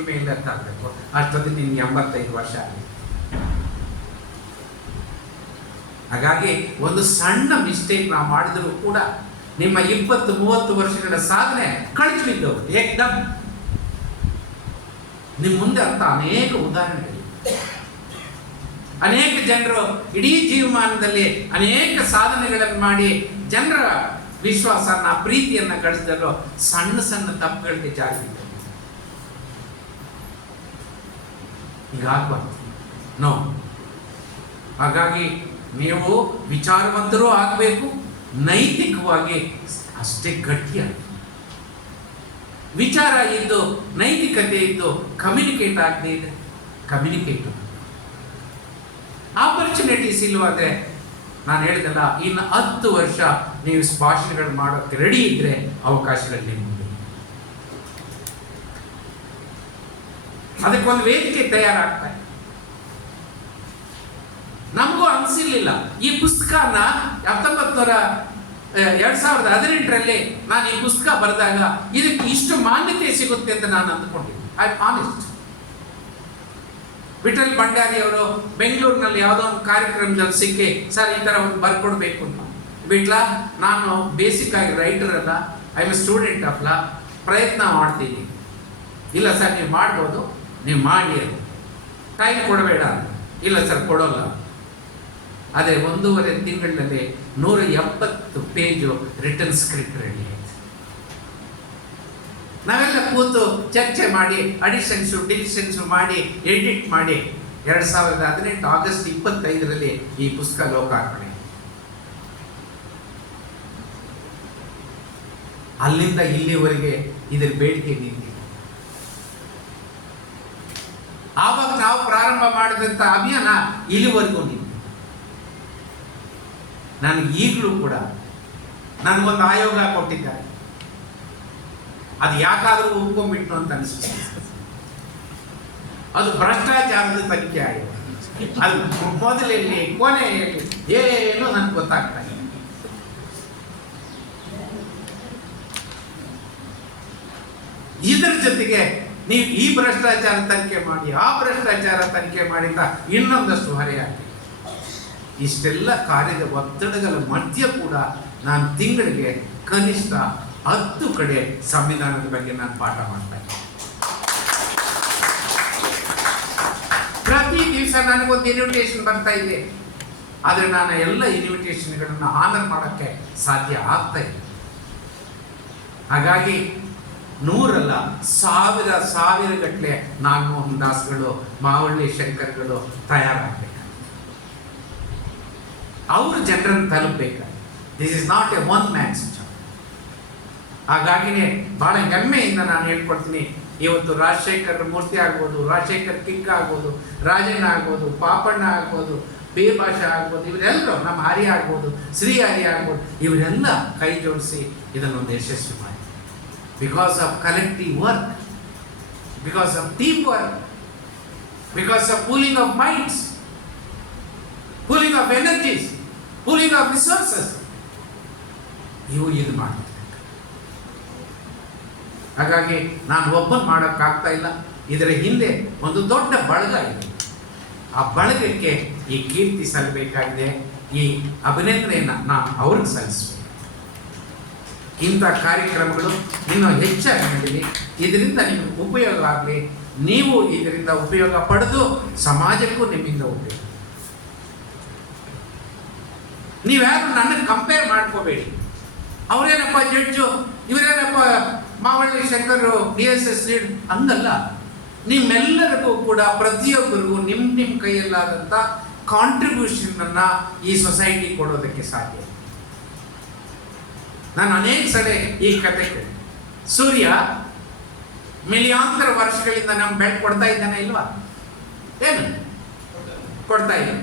ಮೇಲ್ ಅಂತ ಆಗ್ಬೇಕು. ಅಷ್ಟೊಂದು ನಿನ್ಗೆ 85 ವರ್ಷ ಆಗಿದೆ. ಹಾಗಾಗಿ ಒಂದು ಸಣ್ಣ ಮಿಸ್ಟೇಕ್ ನಾವು ಮಾಡಿದ್ರು ಕೂಡ ನಿಮ್ಮ 20-30 ವರ್ಷಗಳ ಸಾಧನೆ ಕಳಿಸ್ಬಿದ್ದು ಏಕ್ದಮ್. ನಿಮ್ಮ ಮುಂದೆ ಅಂತ ಅನೇಕ ಉದಾಹರಣೆಗಳಿವೆ. ಅನೇಕ ಜನರು ಇಡೀ ಜೀವಮಾನದಲ್ಲಿ ಅನೇಕ ಸಾಧನೆಗಳನ್ನು ಮಾಡಿ ಜನರ ವಿಶ್ವಾಸನ ಪ್ರೀತಿಯನ್ನ ಗಳಿಸಿದ್ರು ಸಣ್ಣ ಸಣ್ಣ ತಪ್ಪುಗಳಿಗೆ ಜಾರಿ ಬಿದ್ದರು. ಹೀಗಾಗ್ಬಾರ್ದು. ನೋ. ಹಾಗಾಗಿ ನೀವು ವಿಚಾರವಂತರೂ ಆಗಬೇಕು, ನೈತಿಕವಾಗಿ ಅಷ್ಟೇ ಗಟ್ಟಿಯಾಗಿ ವಿಚಾರ ಇದ್ದು ನೈತಿಕತೆ ಇದ್ದು ಕಮ್ಯುನಿಕೇಟ್ ಆಗದೆ ಇದೆ. ಕಮ್ಯುನಿಕೇಟ್ ಆಪರ್ಚುನಿಟೀಸ್ ಇಲ್ವಾದ್ರೆ ನಾನು ಹೇಳಿದಲ್ಲ, ಇನ್ನು 10 ವರ್ಷ ನೀವು ಭಾಷಣಗಳು ಮಾಡೋಕ್ಕೆ ರೆಡಿ ಇದ್ರೆ ಅವಕಾಶಗಳು ನಿಮ್ಮ ಮುಂದೆ. ಅದಕ್ಕೊಂದು ವೇದಿಕೆ ತಯಾರಾಗ್ತಾರೆ. ನಮಗೂ ಅನಿಸಿರ್ಲಿಲ್ಲ ಈ ಪುಸ್ತಕನ 2018ರಲ್ಲಿ ನಾನು ಈ ಪುಸ್ತಕ ಬರೆದಾಗ ಇದಕ್ಕೆ ಇಷ್ಟು ಮಾನ್ಯತೆ ಸಿಗುತ್ತೆ ಅಂತ ನಾನು ಅಂದ್ಕೊಂಡಿದ್ದೆ. I honest. ವಿಠಲ್ ಭಂಡಾರಿ ಅವರು ಬೆಂಗಳೂರಿನಲ್ಲಿ ಯಾವುದೋ ಒಂದು ಕಾರ್ಯಕ್ರಮದಲ್ಲಿ ಸಿಕ್ಕಿ, ಸರ್ ಈ ಥರ ಒಂದು ಬರ್ಕೊಡ್ಬೇಕು ಅಂತ. ಬಿಟ್ಲ, ನಾನು ಬೇಸಿಕ್ ಆಗಿ ರೈಟರ್ ಅಲ್ಲ, I am A student of law, ಪ್ರಯತ್ನ ಮಾಡ್ತೀನಿ. ಇಲ್ಲ ಸರ್ ನೀವು ಮಾಡ್ಬೋದು, ನೀವು ಮಾಡಿ, ಟೈಮ್ ಕೊಡಬೇಡ. ಇಲ್ಲ ಸರ್ ಕೊಡೋಲ್ಲ. ಅದೇ 1.5 ತಿಂಗಳಿನಲ್ಲಿ 170 ಪೇಜು ರಿಟರ್ನ್ ಸ್ಕ್ರಿಪ್ಟ್ ರೆಡಿ ಆಯ್ತು. ನಾವೆಲ್ಲ ಕೂತು ಚರ್ಚೆ ಮಾಡಿ ಅಡಿಷನ್ಸು ಡಿಲಿಷನ್ಸು ಮಾಡಿ ಎಡಿಟ್ ಮಾಡಿ 2018 ಆಗಸ್ಟ್ 25ರಲ್ಲಿ ಈ ಪುಸ್ತಕ ಲೋಕಾರ್ಪಣೆ. ಅಲ್ಲಿಂದ ಇಲ್ಲಿವರೆಗೆ ಇದರ ಬೇಡಿಕೆ ನಿಂತಿದೆ. ಆವಾಗ ನಾವು ಪ್ರಾರಂಭ ಮಾಡಿದಂಥ ಅಭಿಯಾನ ಇಲ್ಲಿವರೆಗೂ ನಿಂತಿದೆ. ನನಗೆ ಈಗಲೂ ಕೂಡ ನನಗೊಂದು ಆಯೋಗ ಕೊಟ್ಟಿದ್ದಾರೆ. ಅದು ಯಾಕಾದರೂ ಒಪ್ಕೊಂಡ್ಬಿಟ್ಟು ಅಂತ ಅನಿಸ್ತು. ಅದು ಭ್ರಷ್ಟಾಚಾರದ ತನಿಖೆ ಆಯೋಗ. ಅದು ಮೊದಲಲ್ಲಿ ಕೊನೆಯಲ್ಲಿ ಏನೂ ನನಗೆ ಗೊತ್ತಾಗ್ತಾ ಇಲ್ಲ. ಇದರ ಜೊತೆಗೆ ನೀವು ಈ ಭ್ರಷ್ಟಾಚಾರ ತನಿಖೆ ಮಾಡಿ, ಆ ಭ್ರಷ್ಟಾಚಾರ ತನಿಖೆ ಮಾಡಿದ ಇನ್ನೊಂದಷ್ಟು ಹೊರೆಯಾಗಿ ಇಷ್ಟೆಲ್ಲ ಕಾರ್ಯದ ಒತ್ತಡಗಳ ಮಧ್ಯ ಕೂಡ ನಾನು ತಿಂಗಳಿಗೆ ಕನಿಷ್ಠ 10 ಕಡೆ ಸಂವಿಧಾನದ ಬಗ್ಗೆ ನಾನು ಪಾಠ ಮಾಡ್ತಾ ಇದ್ದೆ. ಪ್ರತಿ ದಿವಸ ನನಗೊಂದು ಇನ್ವಿಟೇಷನ್ ಬರ್ತಾ ಇದೆ, ಆದರೆ ನಾನು ಎಲ್ಲ ಇನ್ವಿಟೇಷನ್ಗಳನ್ನು ಆನರ್ ಮಾಡೋಕ್ಕೆ ಸಾಧ್ಯ ಆಗ್ತಾ ಇಲ್ಲ. ಹಾಗಾಗಿ 100 ಅಲ್ಲ, ಸಾವಿರ ಗಟ್ಟಲೆ ನಾಗಮೋಹನ್ ದಾಸ್ಗಳು, ಮಾವಳ್ಳಿ ಶಂಕರ್ಗಳು ತಯಾರಾಗಬೇಕು. ಅವರು ಜನರನ್ನು ತಲುಪಬೇಕು. This is not A one mans job. ಹಾಗಾಗಿನೇ ಬಹಳ ಹೆಮ್ಮೆಯಿಂದ ನಾನು ಹೇಳ್ಕೊಡ್ತೀನಿ, ಇವತ್ತು ರಾಜಶೇಖರ್ ಮೂರ್ತಿ ಆಗ್ಬೋದು, ರಾಜಶೇಖರ್ ಕಿಕ್ಕ ಆಗ್ಬೋದು, ರಾಜಣ್ಣ ಆಗ್ಬೋದು, ಪಾಪಣ್ಣ ಆಗ್ಬೋದು, ಭಾಷಾ ಆಗ್ಬೋದು, ಇವರೆಲ್ಲರೂ ನಮ್ಮ ಹರಿ ಆಗ್ಬೋದು, ಶ್ರೀ ಹರಿ ಆಗ್ಬೋದು, ಇವರೆಲ್ಲ ಕೈ ಜೋಡಿಸಿ ಇದನ್ನೊಂದು ಯಶಸ್ವಿ ಮಾಡಿ. Because of collective work, because of team work, because of pooling of minds, pooling of energies, pooling of resources, ಇವು ಇದು ಮಾಡ್ತಾರೆ. ಹಾಗಾಗಿ ನಾನು ಒಬ್ಬನು ಮಾಡೋಕ್ಕಾಗ್ತಾ ಇಲ್ಲ. ಇದರ ಹಿಂದೆ ಒಂದು ದೊಡ್ಡ ಬಳಗ ಇದೆ. ಆ ಬಳಗಕ್ಕೆ ಈ ಕೀರ್ತಿ ಸಲ್ಲಬೇಕಾಗಿದೆ, ಈ ಅಭಿನಂದನೆಯನ್ನು ನಾನು ಅವ್ರಿಗೆ ಸಲ್ಲಿಸಬೇಕು. ಇಂಥ ಕಾರ್ಯಕ್ರಮಗಳು ಇನ್ನೂ ಹೆಚ್ಚಾಗಿ ನಡೀಲಿ, ಇದರಿಂದ ನಿಮಗೆ ಉಪಯೋಗ ಆಗಲಿ, ನೀವು ಇದರಿಂದ ಉಪಯೋಗ ಪಡೆದು ಸಮಾಜಕ್ಕೂ ನಿಮ್ಮಿಂದ ಉಪಯೋಗ. ನೀವ್ಯಾರು ನನಗೆ ಕಂಪೇರ್ ಮಾಡ್ಕೋಬೇಡಿ. ಅವರೇನಪ್ಪ ಜಡ್ಜು, ಇವರೇನಪ್ಪ ಮಾವಳ್ಳಿ ಶಂಕರು DSS ಲೀಡ್, ಹಂಗಲ್ಲ. ನಿಮ್ಮೆಲ್ಲರಿಗೂ ಕೂಡ ಪ್ರತಿಯೊಬ್ಬರಿಗೂ ನಿಮ್ಮ ಕೈಯಲ್ಲಾದಂಥ ಕಾಂಟ್ರಿಬ್ಯೂಷನನ್ನು ಈ ಸೊಸೈಟಿ ಕೊಡೋದಕ್ಕೆ ಸಾಧ್ಯ. ನಾನು ಅನೇಕ ಸಲ ಈ ಕತೆ ಕೇಳಿ, ಸೂರ್ಯ ಮಿಲಿಯಾಂತರ ವರ್ಷಗಳಿಂದ ನಮ್ಗೆ ಬೆಳಕು ಕೊಡ್ತಾ ಇದ್ದಾನೆ ಇಲ್ವಾ? ಏನು ಕೊಡ್ತಾ ಇಲ್ಲ.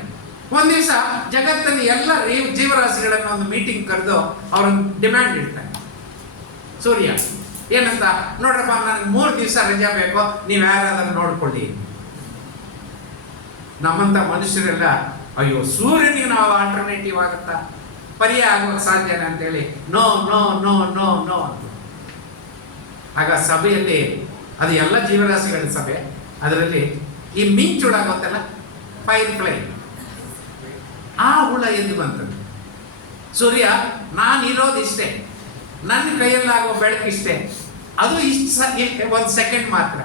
ಒಂದು ದಿವಸ ಜಗತ್ತಿನ ಎಲ್ಲ ಜೀವರಾಶಿಗಳನ್ನು ಒಂದು ಮೀಟಿಂಗ್ ಕರೆದು ಅವ್ರನ್ನ ಡಿಮ್ಯಾಂಡ್ ಇಡ್ತಾನೆ ಸೂರ್ಯ. ಏನಂತ, ನೋಡ್ರಪ್ಪ ನನಗೆ 3 ದಿವಸ ರಜಾ ಬೇಕು, ನೀವು ಯಾರಾದ್ರೂ ನೋಡ್ಕೊಳ್ಳಿ. ನಮ್ಮಂಥ ಮನುಷ್ಯರೆಲ್ಲ ಅಯ್ಯೋ ಸೂರ್ಯನಿಗೆ ನಾವು ಆಲ್ಟರ್ನೇಟಿವ್ ಆಗುತ್ತಾ, ಪರ್ಯಾಯ ಆಗೋಕ್ಕೆ ಸಾಧ್ಯನಾ ಅಂತೇಳಿ no no no no no ಅಂತ. ಆಗ ಸಭೆಯಲ್ಲಿ, ಅದು ಎಲ್ಲ ಜೀವರಾಶಿಗಳ ಸಭೆ, ಅದರಲ್ಲಿ ಈ ಮಿಂಚುಳ ಗೊತ್ತಲ್ಲ, ಫೈರ್ ಫ್ಲೈ, ಆ ಹುಳ ಎದ್ದು ಬಂತದ್ದು. ಸೂರ್ಯ, ನಾನಿರೋದು ಇಷ್ಟೇ, ನನ್ನ ಕೈಯಲ್ಲಾಗೋ ಬೆಳಕು ಇಷ್ಟೇ, ಅದು ಇಷ್ಟು 1 ಸೆಕೆಂಡ್ ಮಾತ್ರ.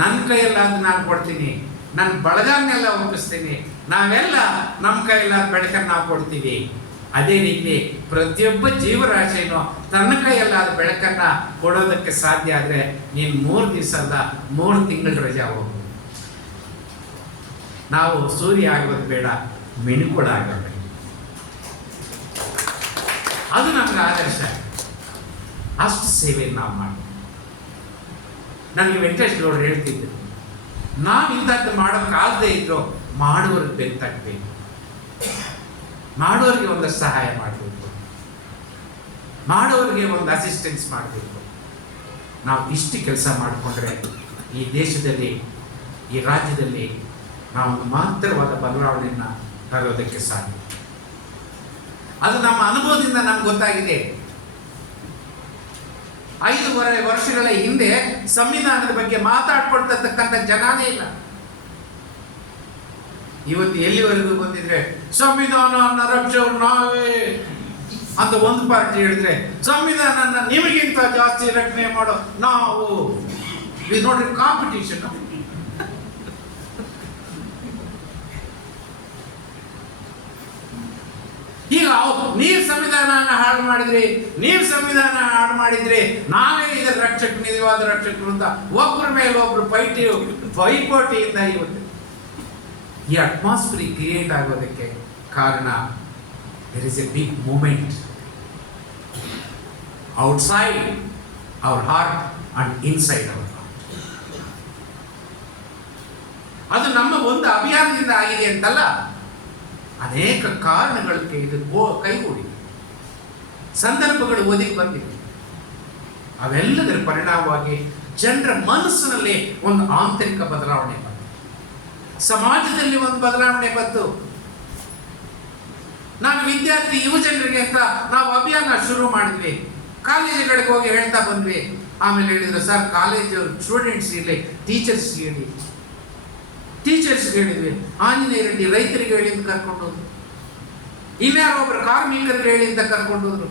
ನನ್ನ ಕೈಯಲ್ಲಾದ ನಾನು ಕೊಡ್ತೀನಿ, ನನ್ನ ಬಳಗನ್ನೆಲ್ಲ ಒಪ್ಪಿಸ್ತೀನಿ, ನಾವೆಲ್ಲ ನಮ್ಮ ಕೈಯಲ್ಲಾದ ಬೆಳಕನ್ನು ನಾವು ಕೊಡ್ತೀವಿ. ಅದೇ ರೀತಿ ಪ್ರತಿಯೊಬ್ಬ ಜೀವರಾಶಿಯನ್ನು ತನ್ನ ಕೈಯಲ್ಲಾದ ಬೆಳಕನ್ನು ಕೊಡೋದಕ್ಕೆ ಸಾಧ್ಯ ಆದರೆ ನೀನು 3 ದಿವಸ ಅಲ್ಲ 3 ತಿಂಗಳು ರಜಾ ಹೋಗು. ನಾವು ಸೂರ್ಯ ಆಗೋದು ಬೇಡ, ಮಿಣುಕುಳಾಗಬೇಕು. ಅದು ನಮ್ಗೆ ಆದರ್ಶ. ಅಷ್ಟು ಸೇವೆ ನಾವು ಮಾಡಿ. ನನಗೆ ವೆಂಕಟೇಶ್ ಗೌಡರು ಹೇಳ್ತಿದ್ರು, ನಾವು ಇಂಥದ್ದು ಮಾಡೋಕ್ಕಾಗದೇ ಇದ್ರು ಮಾಡುವವ್ರಿಗೆ ಬೆಂತಾಗಬೇಕು, ಮಾಡೋರಿಗೆ ಒಂದಷ್ಟು ಸಹಾಯ ಮಾಡಬೇಕು, ಮಾಡೋರಿಗೆ ಒಂದು ಅಸಿಸ್ಟೆನ್ಸ್ ಮಾಡಬೇಕು. ನಾವು ಇಷ್ಟು ಕೆಲಸ ಮಾಡಿಕೊಂಡ್ರೆ ಈ ದೇಶದಲ್ಲಿ, ಈ ರಾಜ್ಯದಲ್ಲಿ ನಾವು ಒಂದು ಮಾತ್ರವಾದ ಬದಲಾವಣೆಯನ್ನು ತರೋದಕ್ಕೆ ಸಾಧ್ಯ. ಅದು ನಮ್ಮ ಅನುಭವದಿಂದ ನಮ್ಗೆ ಗೊತ್ತಾಗಿದೆ. 5 ವರ್ಷಗಳ ಹಿಂದೆ ಸಂವಿಧಾನದ ಬಗ್ಗೆ ಮಾತಾಡ್ಕೊಳ್ತಕ್ಕಂಥ ಜನಾನೇ ಇಲ್ಲ. ಇವತ್ತು ಎಲ್ಲಿವರೆಗೂ ಬಂದಿದ್ರೆ ಸಂವಿಧಾನ ರಕ್ಷಕರು ನಾವೇ ಅಂತ ಒಂದು ಪಾರ್ಟಿ ಹೇಳಿದ್ರೆ, ಸಂವಿಧಾನ ನಿಮಗಿಂತ ಜಾಸ್ತಿ ರಕ್ಷಣೆ ಮಾಡೋ ನಾವು. ಇದು ನೋಡ್ರಿ ಕಾಂಪಿಟೇಷನ್. ಈಗ ನೀವು ಸಂವಿಧಾನ ಹಾಳು ಮಾಡಿದ್ರಿ, ನೀವು ಸಂವಿಧಾನ ಹಾಳು ಮಾಡಿದ್ರಿ, ನಾವೇ ಇದರ ರಕ್ಷಕ, ನಿಜವಾದ ರಕ್ಷಕರು ಅಂತ ಒಬ್ಬರ ಮೇಲೆ ಒಬ್ರು ಪೈಪೋಟಿಯಿಂದ ಇವತ್ತು ಈ ಅಟ್ಮಾಸ್ಫಿಯರ್ ಕ್ರಿಯೇಟ್ ಆಗೋದಕ್ಕೆ ಕಾರಣ there is a big moment outside our heart and inside our heart. ಅದು ನಮ್ಮ ಒಂದು ಅಭಿಯಾನದಿಂದ ಆಗಿದೆ ಅಂತಲ್ಲ, ಅನೇಕ ಕಾರಣಗಳಿಗೆ ಇದು ಕೈಗೂಡಿ ಸಂದರ್ಭಗಳು ಒದಗಿ ಬಂದಿವೆ. ಅವೆಲ್ಲದರ ಪರಿಣಾಮವಾಗಿ ಜನರ ಮನಸ್ಸಿನಲ್ಲಿ ಒಂದು ಆಂತರಿಕ ಬದಲಾವಣೆ ಬಂತು, ಸಮಾಜದಲ್ಲಿ ಒಂದು ಬದಲಾವಣೆ ಬಂತು. ನಾನು ವಿದ್ಯಾರ್ಥಿ ಯುವಜನರಿಗೆ ಅಂತ ನಾವು ಅಭಿಯಾನ ಶುರು ಮಾಡಿದ್ವಿ, ಕಾಲೇಜುಗಳಿಗೆ ಹೋಗಿ ಹೇಳ್ತಾ ಬಂದ್ವಿ. ಆಮೇಲೆ ಹೇಳಿದ್ರು, ಸರ್ ಕಾಲೇಜು ಸ್ಟೂಡೆಂಟ್ಸ್ ಇರಲಿ, ಟೀಚರ್ಸ್ ಹೇಳಿ. ಟೀಚರ್ಸ್ಗೆ ಹೇಳಿದ್ವಿ, ಆಂಜನೇಯ ರೆಡ್ಡಿ ರೈತರಿಗೆ ಹೇಳಿ ಅಂತ ಕರ್ಕೊಂಡು ಹೋದ್ರು, ಇನ್ಯಾರೊಬ್ರು ಕಾರ್ಮಿಕರಿಗೆ ಹೇಳಿ ಅಂತ ಕರ್ಕೊಂಡು ಹೋದ್ರು,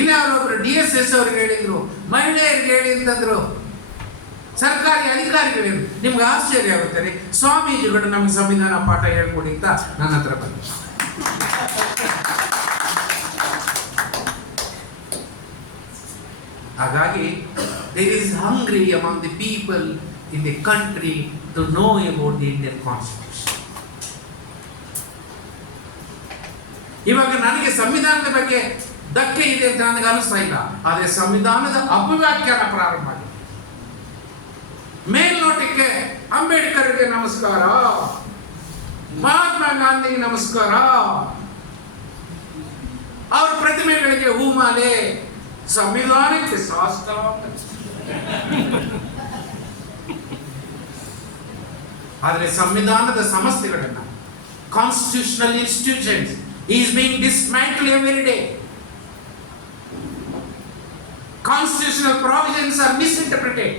ಇನ್ಯಾರೊಬ್ರು DSS ಅವ್ರಿಗೆ ಹೇಳಿದ್ರು, ಮಹಿಳೆಯರಿಗೆ ಹೇಳಿ ಅಂತಂದ್ರು. ಸರ್ಕಾರಿ ಅಧಿಕಾರಿಗಳಿರು. ನಿಮ್ಗೆ ಆಶ್ಚರ್ಯ ಆಗುತ್ತದೆ, ಸ್ವಾಮೀಜಿಗಳು ನಮ್ಗೆ ಸಂವಿಧಾನ ಪಾಠ ಹೇಳ್ಕೊಡಿ ಅಂತ ನನ್ನ ಹತ್ರ ಬಂದು. ಹಾಗಾಗಿ there is hungry among the people in the country to know about the Indian Constitution. ಇವಾಗ ನನಗೆ ಸಂವಿಧಾನದ ಬಗ್ಗೆ ಧಕ್ಕೆ ಇದೆ ಅಂತ ನನಗೆ ಅನಿಸ್ತಾ ಇಲ್ಲ, ಆದರೆ ಸಂವಿಧಾನದ ಅಪವ್ಯಾಖ್ಯಾನ ಪ್ರಾರಂಭ ಆಗಿದೆ. ಮೇಲ್ನೋಟಕ್ಕೆ ಅಂಬೇಡ್ಕರ್ಗೆ ನಮಸ್ಕಾರ, ಮಹಾತ್ಮ ಗಾಂಧಿಗೆ ನಮಸ್ಕಾರ, ಅವ್ರ ಪ್ರತಿಮೆಗಳಿಗೆ ಹೂಮಾಲೆ, ಸಂವಿಧಾನಕ್ಕೆ ಶಾಸ್ತ್ರ. ಆದರೆ ಸಂವಿಧಾನದ ಸಮಸ್ಯೆಗಳನ್ನ, constitutional institutions is being dismantled every day. Constitutional provisions are misinterpreted.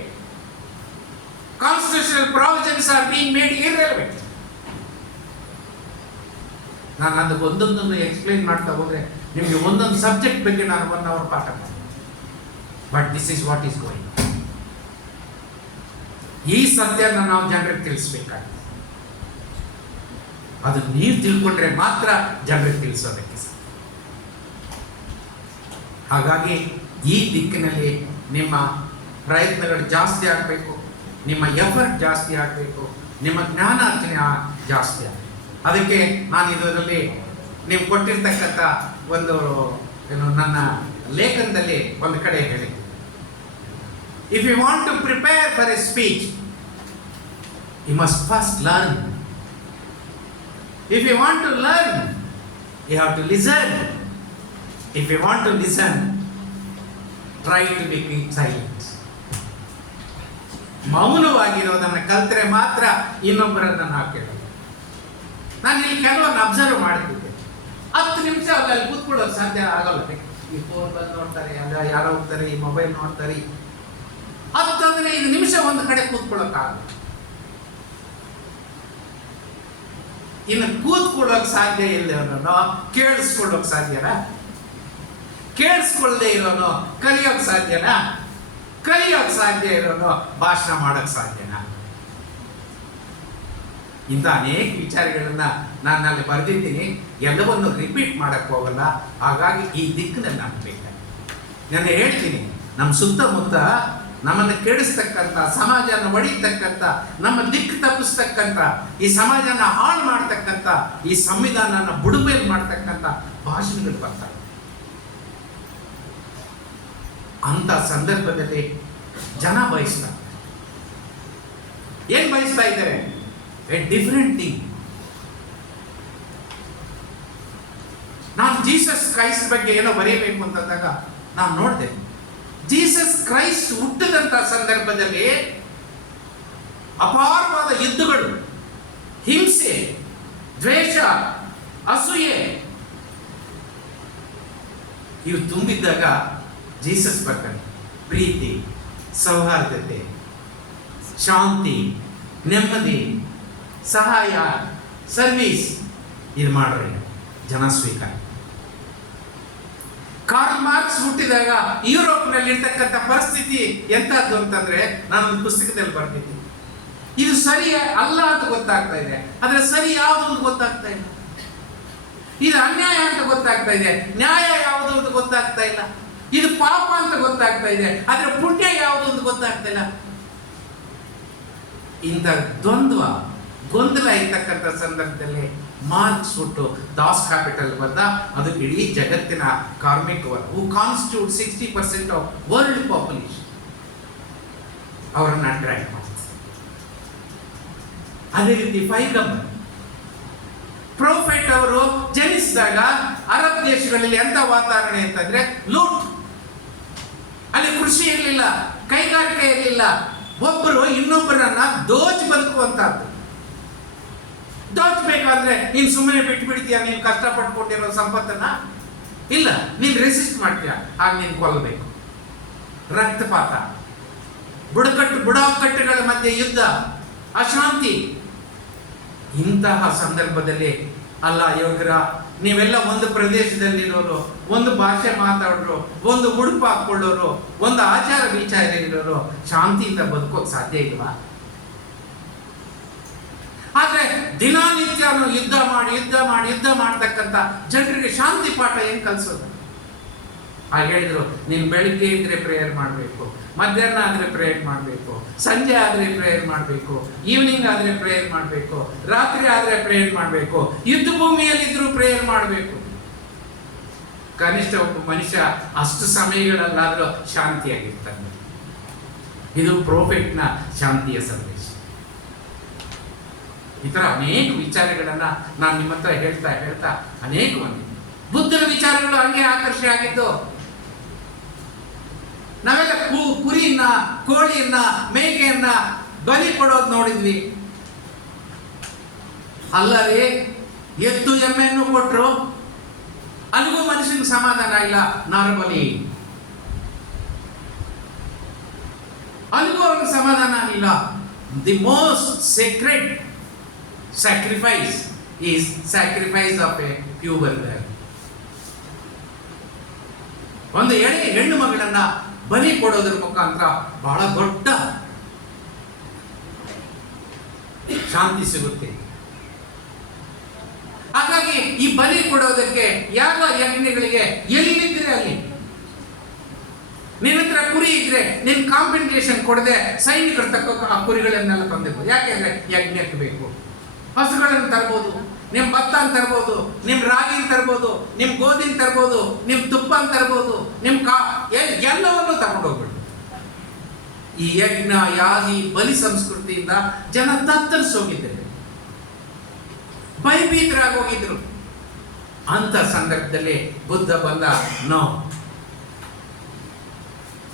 Constitutional provisions are being made irrelevant. ನಾನು ಅದಕ್ಕೆ ಒಂದೊಂದನ್ನು ಎಕ್ಸ್ಪ್ಲೈನ್ ಮಾಡ್ತಾ ಹೋದ್ರೆ ನಿಮಗೆ ಒಂದೊಂದು ಸಬ್ಜೆಕ್ಟ್ ಬಗ್ಗೆ ನಾನು 1 hour ಪಾಠ ಮಾಡ್ತೀನಿ. But this is what is going. ಈ ಸತ್ಯನ ನಾವು ಜನರಿಗೆ ತಿಳಿಸ್ಬೇಕಾಗಿದೆ. ಅದು ನೀವು ತಿಳ್ಕೊಂಡ್ರೆ ಮಾತ್ರ ಜನರಿಗೆ ತಿಳಿಸೋದಕ್ಕೆ ಸಾಧ್ಯ. ಹಾಗಾಗಿ ಈ ದಿಕ್ಕಿನಲ್ಲಿ ನಿಮ್ಮ ಪ್ರಯತ್ನಗಳು ಜಾಸ್ತಿ ಆಗಬೇಕು, ನಿಮ್ಮ ಎಫರ್ಟ್ ಜಾಸ್ತಿ ಆಗಬೇಕು, ನಿಮ್ಮ ಜ್ಞಾನಾರ್ಜನೆ ಜಾಸ್ತಿ ಆಗಬೇಕು. ಅದಕ್ಕೆ ನಾನು ಇದರಲ್ಲಿ ನೀವು ಕೊಟ್ಟಿರ್ತಕ್ಕಂಥ ಒಂದು ನನ್ನ ಲೇಖನದಲ್ಲಿ ಒಂದು ಕಡೆ ಹೇಳಿ, if you want to prepare for a speech you must first learn. If you want to learn, you have to listen. If you want to listen, try to be silent. ಮೌನವಾಗಿರೋದನ್ನು ಕಲ್ತರೆ ಮಾತ್ರ ಇನ್ನೊಬ್ಬರನ್ನ ನಾವು ಕೇಳೋದು. ನಾನು ಇಲ್ಲಿ ಕೆಲವೊಂದು ಅಬ್ಸರ್ವ್ ಮಾಡ್ತಿದ್ದೆ, 10 ನಿಮಿಷ ಅಲ್ಲಿ ಕೂತ್ಕೊಳ್ಳೋದು ಸಾಧ್ಯ ಆಗೋಲ್ಲ. ಈ ಫೋನ್ ಬಂದು ನೋಡ್ತಾರೆ, ಯಾರೋ ಹೋಗ್ತಾರೆ, ಈ ಮೊಬೈಲ್ ನೋಡ್ತಾರೆ. 10-15 ನಿಮಿಷ ಒಂದು ಕಡೆ ಕೂತ್ಕೊಳ್ಳೋಕ್ಕಾಗಲ್ಲ. ಇನ್ನು ಕೂತ್ಕೊಳ್ಳೋಕೆ ಸಾಧ್ಯ ಇಲ್ಲವನೋ ಕೇಳಿಸ್ಕೊಳ್ಳೋಕೆ ಸಾಧ್ಯನಾ? ಕೇಳಿಸ್ಕೊಳ್ಳದೆ ಇರೋನು ಕಲಿಯೋಕೆ ಸಾಧ್ಯನಾ? ಕಲಿಯೋಕೆ ಸಾಧ್ಯ ಇರೋನು ಭಾಷಣ ಮಾಡೋಕೆ ಸಾಧ್ಯನಾ? ಇಂಥ ಅನೇಕ ವಿಚಾರಗಳನ್ನ ನಾನು ಅಲ್ಲಿ ಬರೆದಿದ್ದೀನಿ. ಎಲ್ಲವನ್ನು ರಿಪೀಟ್ ಮಾಡಕ್ಕೆ ಹೋಗಲ್ಲ. ಹಾಗಾಗಿ ಈ ದಿಕ್ಕಿನಲ್ಲಿ ನಾನು ಬೇಕಾಗಿ ನಾನು ಹೇಳ್ತೀನಿ, ನಮ್ಮ ಸುತ್ತಮುತ್ತ ನಮ್ಮನ್ನು ಕೆಡಿಸ್ತಕ್ಕಂಥ, ಸಮಾಜನ ಒಡಿತಕ್ಕಂಥ, ನಮ್ಮ ದಿಕ್ಕು ತಪ್ಪಿಸ್ತಕ್ಕಂಥ, ಈ ಸಮಾಜನ ಹಾಳು ಮಾಡ್ತಕ್ಕಂಥ, ಈ ಸಂವಿಧಾನನ ಬುಡುಮೇಲು ಮಾಡ್ತಕ್ಕಂಥ ಭಾಷಣಗಳು ಬರ್ತಾರೆ. ಅಂತ ಸಂದರ್ಭದಲ್ಲಿ ಜನ ಬಯಸ್ತಾರೆ. ಏನ್ ಬಯಸ್ತಾ ಇದ್ದಾರೆ? A different thing. ನಾನು ಜೀಸಸ್ ಕ್ರೈಸ್ಟ್ ಬಗ್ಗೆ ಏನೋ ಬರೆಯಬೇಕು ಅಂತಂದಾಗ ನಾನು ನೋಡಿದೆ, ಜೀಸಸ್ ಕ್ರೈಸ್ಟ್ ಹುಟ್ಟಿದಂತ ಸಂದರ್ಭದಲ್ಲಿ ಅಪಾರವಾದ ಯುದ್ಧಗಳು, ಹಿಂಸೆ, ದ್ವೇಷ, ಅಸೂಯೆ ಇವು ತುಂಬಿದ್ದಾಗ ಜೀಸಸ್ ಬರ್ತಾನೆ. ಪ್ರೀತಿ, ಸೌಹಾರ್ದತೆ, ಶಾಂತಿ, ನೆಮ್ಮದಿ, ಸಹಾಯ, ಸರ್ವಿಸ್ ಇದು ಮಾಡ್ರಿ, ಜನ ಸ್ವೀಕಾರ. ಕಾರ್ಲ್ ಮಾರ್ಕ್ಸ್ ಹುಟ್ಟಿದಾಗ ಯುರೋಪ್ನಲ್ಲಿ ಇರ್ತಕ್ಕಂಥ ಪರಿಸ್ಥಿತಿ ಎಂತದ್ದು ಅಂತಂದ್ರೆ, ನಾನೊಂದು ಪುಸ್ತಕದಲ್ಲಿ ಬರ್ತಿದ್ದೀನಿ, ಇದು ಸರಿ ಅಲ್ಲ ಅಂತ ಗೊತ್ತಾಗ್ತಾ ಇದೆ, ಆದ್ರೆ ಸರಿ ಯಾವುದು ಅಂತ ಗೊತ್ತಾಗ್ತಾ ಇಲ್ಲ. ಇದು ಅನ್ಯಾಯ ಅಂತ ಗೊತ್ತಾಗ್ತಾ ಇದೆ, ನ್ಯಾಯ ಯಾವುದು ಅಂತ ಗೊತ್ತಾಗ್ತಾ ಇಲ್ಲ. ಇದು ಪಾಪ ಅಂತ ಗೊತ್ತಾಗ್ತಾ ಇದೆ, ಆದ್ರೆ ಪುಣ್ಯ ಯಾವುದು ಅಂತ ಗೊತ್ತಾಗ್ತಾ ಇಲ್ಲ. ಇಂಥ ದ್ವಂದ್ವ, ಗೊಂದಲ ಇರ್ತಕ್ಕಂಥ ಸಂದರ್ಭದಲ್ಲಿ ಮಾರ್ಕ್ಸ್ ಹುಟ್ಟು ದಾಸ್ ಕ್ಯಾಪಿಟಲ್ ಬಂದ. ಅದು ಇಡೀ ಜಗತ್ತಿನ ಕಾರ್ಮಿಕ ವರ್ಗ, ಹೂ ಕಾನ್ಸ್ಟಿಟ್ಯೂಟ್ 60% ಆಫ್ ವರ್ಲ್ಡ್ ಪಾಪ್ಯುಲೇಷನ್, ಅವರನ್ನ ಅಟ್ರಾಕ್ಟ್ ಮಾಡ್ತಾರೆ. ಅದೇ ರೀತಿ ಪೈಗಂಬರ್ ಪ್ರೊಫೆಟ್ ಅವರು ಜನಿಸಿದಾಗ ಅರಬ್ ದೇಶಗಳಲ್ಲಿ ಎಂತ ವಾತಾವರಣ ಅಂತಂದ್ರೆ ಲೂಟ್. ಅಲ್ಲಿ ಕೃಷಿ ಇರಲಿಲ್ಲ, ಕೈಗಾರಿಕೆ ಇರಲಿಲ್ಲ, ಒಬ್ಬರು ಇನ್ನೊಬ್ಬರನ್ನ ದೋಚಿ ಬದುಕುವಂತಹದ್ದು. ದೋಚಬೇಕಾದ್ರೆ ನೀನು ಸುಮ್ಮನೆ ಬಿಟ್ಬಿಡ್ತೀಯ, ನೀನು ಕಷ್ಟಪಟ್ಕೊಂಡಿರೋ ಸಂಪತ್ತನ್ನ? ಇಲ್ಲ, ನೀನು ರೆಸಿಸ್ಟ್ ಮಾಡ್ತೀಯ, ಆಗ ನೀನು ಕೊಲ್ಲಬೇಕು. ರಕ್ತಪಾತ, ಬುಡಕಟ್ಟುಗಳ ಮಧ್ಯೆ ಯುದ್ಧ, ಅಶಾಂತಿ. ಇಂತಹ ಸಂದರ್ಭದಲ್ಲಿ ಅಲ್ಲ ಯೋಗ್ರ, ನೀವೆಲ್ಲ ಒಂದು ಪ್ರದೇಶದಲ್ಲಿರೋರು, ಒಂದು ಭಾಷೆ ಮಾತಾಡೋರು, ಒಂದು ಉಡುಪು ಹಾಕೊಳ್ಳೋರು, ಒಂದು ಆಚಾರ ವಿಚಾರ ಇರೋರು, ಶಾಂತಿಯಿಂದ ಬದುಕೋಕ್ ಸಾಧ್ಯ ಇಲ್ವಾ? ಆದ್ರೆ ದಿನನಿತ್ಯ ಯುದ್ಧ ಮಾಡ್ತಕ್ಕಂಥ ಜನರಿಗೆ ಶಾಂತಿ ಪಾಠ ಏನ್ ಕಲ್ಸೋದು? ಹೇಳಿದ್ರು, ನೀನ್ ಬೆಳಿಗ್ಗೆ ಇದ್ರೆ ಪ್ರೇಯರ್ ಮಾಡಬೇಕು, ಮಧ್ಯಾಹ್ನ ಆದ್ರೆ ಪ್ರೇಯರ್ ಮಾಡಬೇಕು, ಸಂಜೆ ಆದ್ರೆ ಪ್ರೇಯರ್ ಮಾಡಬೇಕು, ಈವ್ನಿಂಗ್ ಆದ್ರೆ ಪ್ರೇಯರ್ ಮಾಡಬೇಕು, ರಾತ್ರಿ ಆದ್ರೆ ಪ್ರೇಯರ್ ಮಾಡಬೇಕು, ಯುದ್ಧ ಭೂಮಿಯಲ್ಲಿದ್ರು ಪ್ರೇಯರ್ ಮಾಡಬೇಕು. ಕನಿಷ್ಠ ಒಬ್ಬ ಮನುಷ್ಯ ಅಷ್ಟು ಸಮಯಗಳಲ್ಲಾದ್ರೂ ಶಾಂತಿಯಾಗಿರ್ತಾನೆ. ಇದು ಪ್ರೋಫೆಟ್ನ ಶಾಂತಿಯ ಸಂದೇಶ. ಈ ತರ ಅನೇಕ ವಿಚಾರಗಳನ್ನ ನಾನು ನಿಮ್ಮ ಹತ್ರ ಹೇಳ್ತಾ ಅನೇಕ ಬುದ್ಧನ ವಿಚಾರಗಳು ಹಂಗೆ ಆಕರ್ಷಣೆ ಆಗಿದ್ದು. ನಾವೆಲ್ಲ ಕುರಿಯನ್ನ, ಕೋಳಿಯನ್ನ, ಮೇಕೆಯನ್ನ ಬಲಿ ಕೊಡೋದು ನೋಡಿದ್ವಿ. ಅಲ್ಲದೆ ಎತ್ತು ಎಮ್ಮೆಯನ್ನು ಕೊಟ್ಟರು, ಅಲ್ಲಿಗೂ ಮನುಷ್ಯನ ಸಮಾಧಾನ ಇಲ್ಲ. ನಾರ್ಮಲಿ ಅಲ್ಲಿಗೂ ಅವ್ರಿಗೆ ಸಮಾಧಾನ ಇಲ್ಲ. The most secret sacrifice is sacrifice of a pure girl. ಒಂದು ಹೆಣ್ಣು ಮಗಳನ್ನ ಬಲಿ ಕೊಡೋದ್ರ ಮುಖಾಂತರ ಬಹಳ ದೊಡ್ಡ ಶಾಂತಿ ಸಿಗುತ್ತೆ. ಹಾಗಾಗಿ ಈ ಬಲಿ ಕೊಡೋದಕ್ಕೆ ಯಾವ ಯಜ್ಞಗಳಿಗೆ ಎಲ್ಲಿದ್ರೆ ಅಲ್ಲಿ, ನಿನ್ನ ಹತ್ರ ಕುರಿ ಇದ್ರೆ ನಿನ್ ಕಾಂಪೆನ್ಸೇಷನ್ ಕೊಡದೆ ಸೈನಿಕರು ತಕ್ಕ ಆ ಕುರಿಗಳನ್ನೆಲ್ಲ ತಂದಿರ್ಬೋದು. ಯಾಕೆಂದ್ರೆ ಯಜ್ಞಕ್ಕೆ ಬೇಕು. ಹಸುಗಳನ್ನು ತರ್ಬೋದು, ನಿಮ್ ಭತ್ತ ತರ್ಬೋದು, ನಿಮ್ ರಾಗಿ ತರ್ಬೋದು, ನಿಮ್ ಗೋಧಿನ ತರ್ಬೋದು, ನಿಮ್ ತುಪ್ಪ ತರ್ಬೋದು, ನಿಮ್ ಎಲ್ಲವನ್ನು ತಗೊಂಡೋಗ್ಬಿಡು. ಈ ಯಜ್ಞ ಯಾದಿ ಬಲಿ ಸಂಸ್ಕೃತಿಯಿಂದ ಜನ ತತ್ತರಿಸೋಗಿದ್ದಾರೆ, ಭಯಭೀತರಾಗೋಗಿದ್ರು. ಅಂತ ಸಂದರ್ಭದಲ್ಲಿ ಬುದ್ಧ ಬಂದ,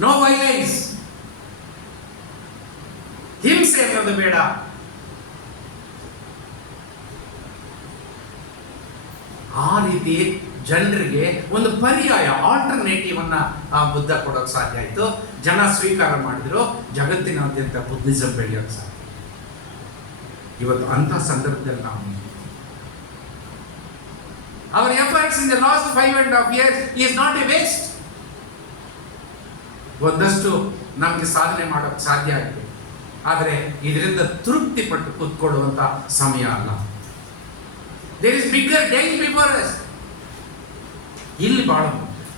ನೋ ವೈಲೆನ್ಸ್, ಹಿಂಸೆ ಅನ್ನೋದು ಬೇಡ. ಆ ರೀತಿ ಜನರಿಗೆ ಒಂದು ಪರ್ಯಾಯ, ಆಲ್ಟರ್ನೇಟಿವ್ ಅನ್ನ ಆ ಬುದ್ಧ ಕೊಡೋಕೆ ಸಾಧ್ಯ ಆಯ್ತು. ಜನ ಸ್ವೀಕಾರ ಮಾಡಿದ್ರು, ಜಗತ್ತಿನಾದ್ಯಂತ ಬುದ್ಧಿಸಂ ಬೆಳೆಯೋಕೆ ಸಾಧ್ಯ. ಇವತ್ತು ಅಂತ ಸಂದರ್ಭದಲ್ಲಿ ನಾವು our efforts in the last 5.5 years is not a waste. ಒಂದಷ್ಟು ನಮಗೆ ಸಾಧನೆ ಮಾಡೋಕೆ ಸಾಧ್ಯ ಆಗಿದೆ, ಆದರೆ ಇದರಿಂದ ತೃಪ್ತಿ ಪಟ್ಟು ಕೂತ್ಕೊಳ್ಳುವಂತ ಸಮಯ ಅಲ್ಲ. There is bigger days before us. ಇಲ್ಲಿ ಬಹಳ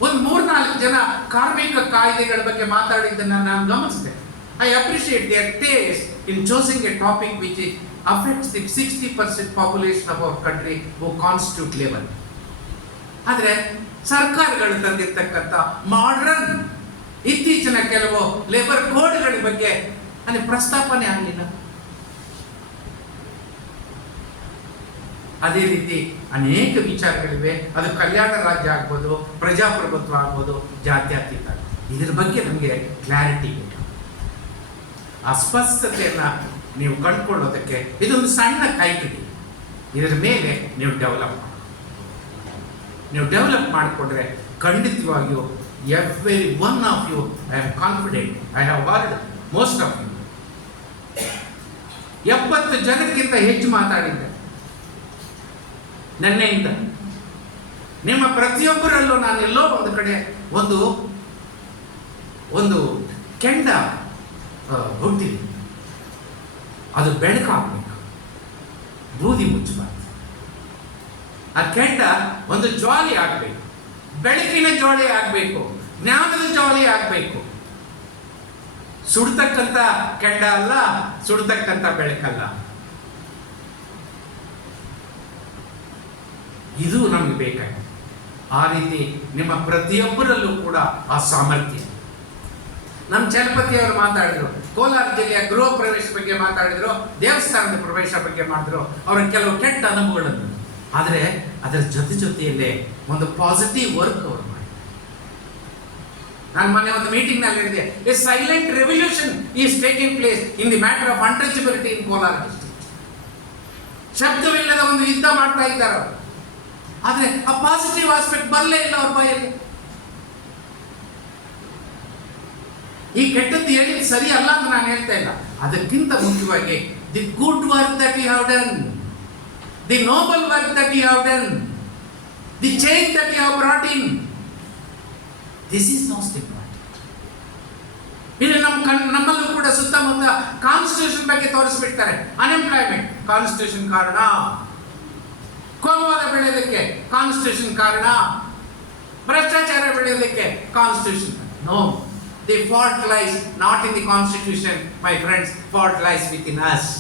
ಒಂದು 3-4 ಜನ ಕಾರ್ಮಿಕ ಕಾಯ್ದೆಗಳ ಬಗ್ಗೆ ಮಾತಾಡಿದ್ದನ್ನ ನಾನು ಗಮನಿಸಿದೆ. I appreciate their taste in choosing a topic which affects the 60% population of our country who constitute labor. ಆದರೆ ಸರ್ಕಾರಗಳು ತಂದಿರ್ತಕ್ಕಂಥ ಮಾಡರ್ನ್ ಇತ್ತೀಚಿನ ಕೆಲವು ಲೇಬರ್ ಕೋಡ್ಗಳ ಬಗ್ಗೆ ಅಲ್ಲಿ ಪ್ರಸ್ತಾಪನೆ ಆಗಲಿಲ್ಲ. ಅದೇ ರೀತಿ ಅನೇಕ ವಿಚಾರಗಳಿವೆ. ಅದು ಕಲ್ಯಾಣ ರಾಜ್ಯ ಆಗ್ಬೋದು, ಪ್ರಜಾಪ್ರಭುತ್ವ ಆಗ್ಬೋದು, ಜಾತ್ಯತೀತ. ಇದ್ರ ಬಗ್ಗೆ ನಮಗೆ ಕ್ಲಾರಿಟಿ ಬೇಕು. ಅಸ್ಪಷ್ಟತೆಯನ್ನ ನೀವು ಕಂಡುಕೊಳ್ಳೋದಕ್ಕೆ ಇದೊಂದು ಸಣ್ಣ ಕೈಪಿಡಿ. ಇದರ ಮೇಲೆ ನೀವು ಡೆವಲಪ್ ಮಾಡಿಕೊಂಡ್ರೆ ಖಂಡಿತವಾಗಿಯೂ every one of you, I am confident, I have word most of you. 70 ಜನಕ್ಕಿಂತ ಹೆಚ್ಚು ಮಾತಾಡಿದ್ದೆ ನೆನ್ನೆಯಿಂದ. ನಿಮ್ಮ ಪ್ರತಿಯೊಬ್ಬರಲ್ಲೂ ನಾನು ಎಲ್ಲೋ ಒಂದು ಕಡೆ ಒಂದು ಕೆಂಡ ಹುಟ್ಟಿದೆ. ಅದು ಬೆಳಕಾಗಬೇಕು, ಬೂದಿ ಮುಚ್ಚಬಾರ್ದು. ಆ ಕೆಂಡ ಒಂದು ಜ್ವಾಲಿ ಆಗಬೇಕು, ಬೆಳಕಿನ ಜ್ವಾಲಿ ಆಗಬೇಕು, ಜ್ಞಾನದ ಜ್ವಾಲಿ ಆಗಬೇಕು. ಸುಡ್ತಕ್ಕಂಥ ಕೆಂಡ ಅಲ್ಲ, ಸುಡ್ತಕ್ಕಂಥ ಬೆಳಕಲ್ಲ. ಇದು ನಮ್ಗೆ ಬೇಕಾಗಿದೆ. ಆ ರೀತಿ ನಿಮ್ಮ ಪ್ರತಿಯೊಬ್ಬರಲ್ಲೂ ಕೂಡ ಆ ಸಾಮರ್ಥ್ಯ. ನಮ್ಮ ಚಲಪತಿ ಅವರು ಮಾತಾಡಿದ್ರು, ಕೋಲಾರ ಜಿಲ್ಲೆಯ ಗೃಹ ಪ್ರವೇಶ ಬಗ್ಗೆ ಮಾತಾಡಿದ್ರು, ದೇವಸ್ಥಾನದ ಪ್ರವೇಶ ಬಗ್ಗೆ ಮಾಡಿದ್ರು, ಅವರ ಕೆಲವು ಕೆಟ್ಟ ಅನುಭವಗಳನ್ನು. ಆದರೆ ಅದರ ಜೊತೆಯಲ್ಲೇ ಒಂದು ಪಾಸಿಟಿವ್ ವರ್ಕ್ ಅವರು ಮಾಡಿ. ನಾನು ಮೊನ್ನೆ ಒಂದು ಮೀಟಿಂಗ್ ನಲ್ಲಿ ಹೇಳಿದೆ, a silent revolution is taking place in the matter of untouchability in Kolar district. ಶಬ್ದವಿಲ್ಲದ ಒಂದು ಯುದ್ಧ ಮಾಡ್ತಾ ಇದ್ದಾರೆ ಅವರು. ಆದ್ರೆ ಆ ಪಾಸಿಟಿವ್ ಆಸ್ಪೆಕ್ಟ್ ಬರಲೇ ಇಲ್ಲ ಅವ್ರ ಬಾಯಲ್ಲಿ. ಈ ಕೆಟ್ಟದ್ದು ಹೇಳಿ ಸರಿ ಅಲ್ಲ ಅಂತ ನಾನು ಹೇಳ್ತಾ ಇಲ್ಲ. ಅದಕ್ಕಿಂತ ಮುಖ್ಯವಾಗಿ the good work that you have done, the noble work that you have done, the change that you have brought in. This is most important. ಇಲ್ಲಿ ನಮ್ಮಲ್ಲೂ ಕೂಡ ಸುತ್ತಮುತ್ತ ಕಾನ್ಸ್ಟಿಟ್ಯೂಷನ್ ಬಗ್ಗೆ ತೋರಿಸ್ಬಿಡ್ತಾರೆ. ಅನ್ಎಂಪ್ಲಾಯ್ಮೆಂಟ್ ಕಾನ್ಸ್ಟಿಟ್ಯೂಷನ್ ಕಾರಣ, ಕೋಮುವಾದ ಬೆಳೆಯೋದಕ್ಕೆ ಕಾನ್ಸ್ಟಿಟ್ಯೂಷನ್ ಕಾರಣ, ಭ್ರಷ್ಟಾಚಾರ ಬೆಳೆಯೋದಕ್ಕೆ constitution. No, the fault lies not in the constitution my friends, fault lies with in us.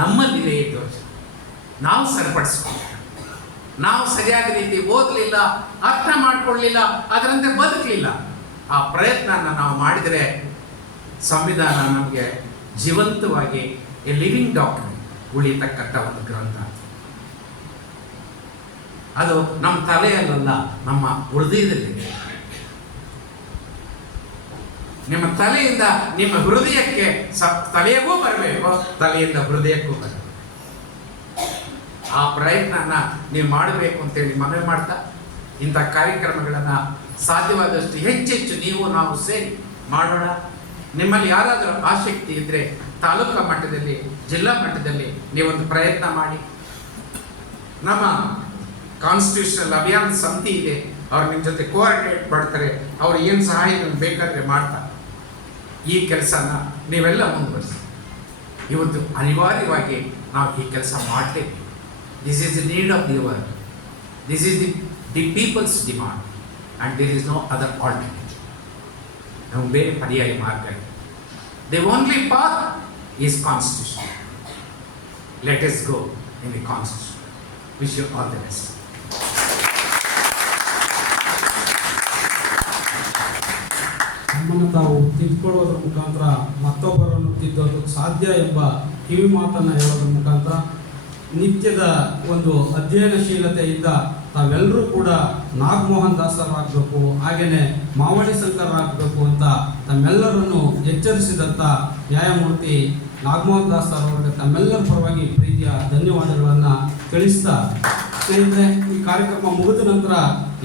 ನಮ್ಮಲ್ಲಿದೆ ಈ ದೋಷ. ನಾವು ಸರಿಪಡಿಸ್ಕೊಂಡು, ನಾವು ಸರಿಯಾದ ರೀತಿ ಓದಲಿಲ್ಲ, ಅರ್ಥ ಮಾಡ್ಕೊಳ್ಳಲಿಲ್ಲ, ಅದರಂತೆ ಬದುಕಲಿಲ್ಲ. ಆ ಪ್ರಯತ್ನನ ನಾವು ಮಾಡಿದರೆ ಸಂವಿಧಾನ ನಮಗೆ ಜೀವಂತವಾಗಿ ಎ ಲಿವಿಂಗ್ ಡಾಕ್ಯುಮೆಂಟ್ ಉಳಿತಕ್ಕಂಥ ಒಂದು ಗ್ರಂಥ. ಅದು ನಮ್ಮ ತಲೆಯಲ್ಲ, ನಮ್ಮ ಹೃದಯದಲ್ಲಿದೆ. ನಿಮ್ಮ ತಲೆಯಿಂದ ನಿಮ್ಮ ಹೃದಯಕ್ಕೆ ತಲೆಗೂ ಬರಬೇಕು, ತಲೆಯಿಂದ ಹೃದಯಕ್ಕೂ ಬರಬೇಕು. ಆ ಪ್ರಯತ್ನನ ನೀವು ಮಾಡಬೇಕು ಅಂತೇಳಿ ಮನವಿ ಮಾಡ್ತಾ, ಇಂಥ ಕಾರ್ಯಕ್ರಮಗಳನ್ನು ಸಾಧ್ಯವಾದಷ್ಟು ಹೆಚ್ಚೆಚ್ಚು ನೀವು ನಾವು ಸೇರಿ ಮಾಡೋಣ. ನಿಮ್ಮಲ್ಲಿ ಯಾರಾದರೂ ಆಸಕ್ತಿ ಇದ್ದರೆ ತಾಲೂಕಾ ಮಟ್ಟದಲ್ಲಿ, ಜಿಲ್ಲಾ ಮಟ್ಟದಲ್ಲಿ ನೀವೊಂದು ಪ್ರಯತ್ನ ಮಾಡಿ. ನಮ್ಮ ಕಾನ್ಸ್ಟಿಟ್ಯೂಷನಲ್ ಅಭಿಯಾನ ಸಮಿತಿ ಇದೆ, ಅವ್ರು ನಿಮ್ಮ ಜೊತೆ ಕೋಆರ್ಡಿನೇಟ್ ಮಾಡ್ತಾರೆ. ಅವ್ರು ಏನು ಸಹಾಯ ಬೇಕಾದರೆ ಮಾಡ್ತಾರೆ. ಈ ಕೆಲಸನ ನೀವೆಲ್ಲ ಮುಂದುವರಿಸಿ. ಇವತ್ತು ಅನಿವಾರ್ಯವಾಗಿ ನಾವು ಈ ಕೆಲಸ ಮಾಡಲೇಬೇಕು. This is the need of the work, this is the people's demand, and there is no other alternative. ನಾವು ಬೇರೆ ಪರ್ಯಾಯ ಮಾರ್ಗ ಇಲ್ಲ. The only path is constitution. Let us go in the constitution. Wish you all the best. ನಮ್ಮನ್ನು ತಾವು ತಿದ್ದುಕೊಳ್ಳೋದ್ರ ಮುಖಾಂತರ ಮತ್ತೊಬ್ಬರನ್ನು ತಿದ್ದೋದಕ್ಕೆ ಸಾಧ್ಯ ಎಂಬ ಕಿವಿ ಮಾತನ್ನು ಹೇಳೋದ್ರ ಮುಖಾಂತರ ನಿತ್ಯದ ಒಂದು ಅಧ್ಯಯನಶೀಲತೆಯಿಂದ ತಾವೆಲ್ಲರೂ ಕೂಡ ನಾಗಮೋಹನ್ ದಾಸರಾಗಬೇಕು, ಹಾಗೆಯೇ ಮಾವಳಿ ಶಂಕರರಾಗಬೇಕು ಅಂತ ತಮ್ಮೆಲ್ಲರನ್ನು ಎಚ್ಚರಿಸಿದಂಥ ನ್ಯಾಯಮೂರ್ತಿ ನಾಗಮೋಹನ್ ದಾಸರವರಿಗೆ ತಮ್ಮೆಲ್ಲರ ಪರವಾಗಿ ಪ್ರೀತಿಯ ಧನ್ಯವಾದಗಳನ್ನು ತಿಳಿಸ್ತಾ, ಸ್ನೇಹಿತರೆ, ಈ ಕಾರ್ಯಕ್ರಮ ಮುಗಿದ ನಂತರ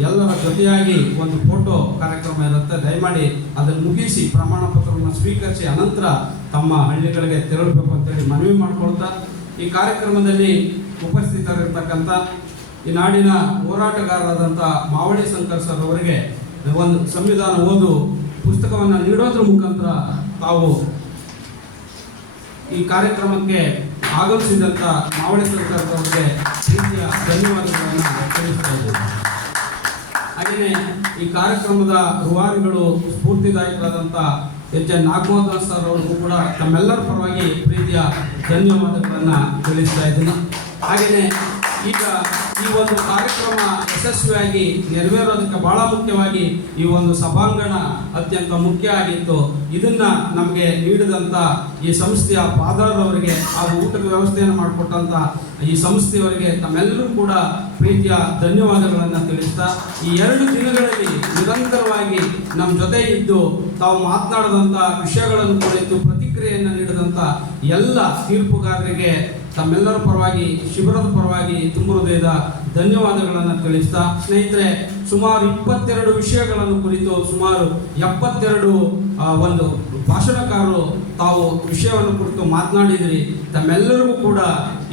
ಎಲ್ಲರ ಜೊತೆಯಾಗಿ ಒಂದು ಫೋಟೋ ಕಾರ್ಯಕ್ರಮ ಇರುತ್ತೆ. ದಯಮಾಡಿ ಅದನ್ನು ಮುಗಿಸಿ ಪ್ರಮಾಣ ಪತ್ರವನ್ನು ಸ್ವೀಕರಿಸಿ ಅನಂತರ ತಮ್ಮ ಹಳ್ಳಿಗಳಿಗೆ ತೆರಳಬೇಕು ಅಂತೇಳಿ ಮನವಿ ಮಾಡಿಕೊಳ್ತಾ, ಈ ಕಾರ್ಯಕ್ರಮದಲ್ಲಿ ಉಪಸ್ಥಿತರಿರ್ತಕ್ಕಂಥ ಈ ನಾಡಿನ ಹೋರಾಟಗಾರರಾದಂಥ ಮಾವಳಿ ಶಂಕರ್ ಸರ್ ಅವರಿಗೆ ಒಂದು ಸಂವಿಧಾನ ಓದು ಪುಸ್ತಕವನ್ನು ನೀಡೋದ್ರ ಮುಖಾಂತರ ತಾವು ಈ ಕಾರ್ಯಕ್ರಮಕ್ಕೆ ಆಗಮಿಸಿದಂಥ ಮಾವಳಿ ಶಂಕರ್ ಅವರಿಗೆ ಪ್ರೀತಿಯ ಧನ್ಯವಾದಗಳನ್ನು ತಿಳಿಸ್ತಾ ಇದ್ದೇವೆ. ಹಾಗೆಯೇ ಈ ಕಾರ್ಯಕ್ರಮದ ರೂವಾರಿಗಳು ಸ್ಫೂರ್ತಿದಾಯಕರಾದಂಥ ಎಚ್ ಎನ್ ನಾಗಮೋಹನ್ ಸರ್ ಅವರಿಗೂ ಕೂಡ ತಮ್ಮೆಲ್ಲರ ಪರವಾಗಿ ಪ್ರೀತಿಯ ಧನ್ಯವಾದಗಳನ್ನು ತಿಳಿಸ್ತಾ ಇದ್ದೀನಿ. ಹಾಗೆಯೇ ಈಗ ಈ ಒಂದು ಕಾರ್ಯಕ್ರಮ ಯಶಸ್ವಿಯಾಗಿ ನೆರವೇರೋದಕ್ಕೆ ಬಹಳ ಮುಖ್ಯವಾಗಿ ಈ ಒಂದು ಸಭಾಂಗಣ ಅತ್ಯಂತ ಮುಖ್ಯ ಆಗಿತ್ತು. ಇದನ್ನ ನಮಗೆ ನೀಡಿದಂಥ ಈ ಸಂಸ್ಥೆಯ ಪಾದಾರವರಿಗೆ ಹಾಗೂ ಊಟದ ವ್ಯವಸ್ಥೆಯನ್ನು ಮಾಡಿಕೊಟ್ಟಂಥ ಈ ಸಂಸ್ಥೆಯವರಿಗೆ ತಮ್ಮೆಲ್ಲರೂ ಕೂಡ ಪ್ರೀತಿಯ ಧನ್ಯವಾದಗಳನ್ನು ತಿಳಿಸ್ತಾ, ಈ 2 ದಿನಗಳಲ್ಲಿ ನಿರಂತರವಾಗಿ ನಮ್ಮ ಜೊತೆ ಇದ್ದು ತಾವು ಮಾತನಾಡಿದಂಥ ವಿಷಯಗಳನ್ನು ಕುರಿತು ಪ್ರತಿಕ್ರಿಯೆಯನ್ನು ನೀಡಿದಂಥ ಎಲ್ಲ ತೀರ್ಪುಗಾರರಿಗೆ ತಮ್ಮೆಲ್ಲರ ಪರವಾಗಿ, ಶಿಬಿರದ ಪರವಾಗಿ ತುಂಬ ಹೃದಯದ ಧನ್ಯವಾದಗಳನ್ನು ತಿಳಿಸ್ತಾ, ಸ್ನೇಹಿತರೆ, ಸುಮಾರು 22 ವಿಷಯಗಳನ್ನು ಕುರಿತು ಸುಮಾರು 72 ಒಂದು ಭಾಷಣಕಾರರು ತಾವು ವಿಷಯವನ್ನು ಕುರಿತು ಮಾತನಾಡಿದಿರಿ. ತಮ್ಮೆಲ್ಲರಿಗೂ ಕೂಡ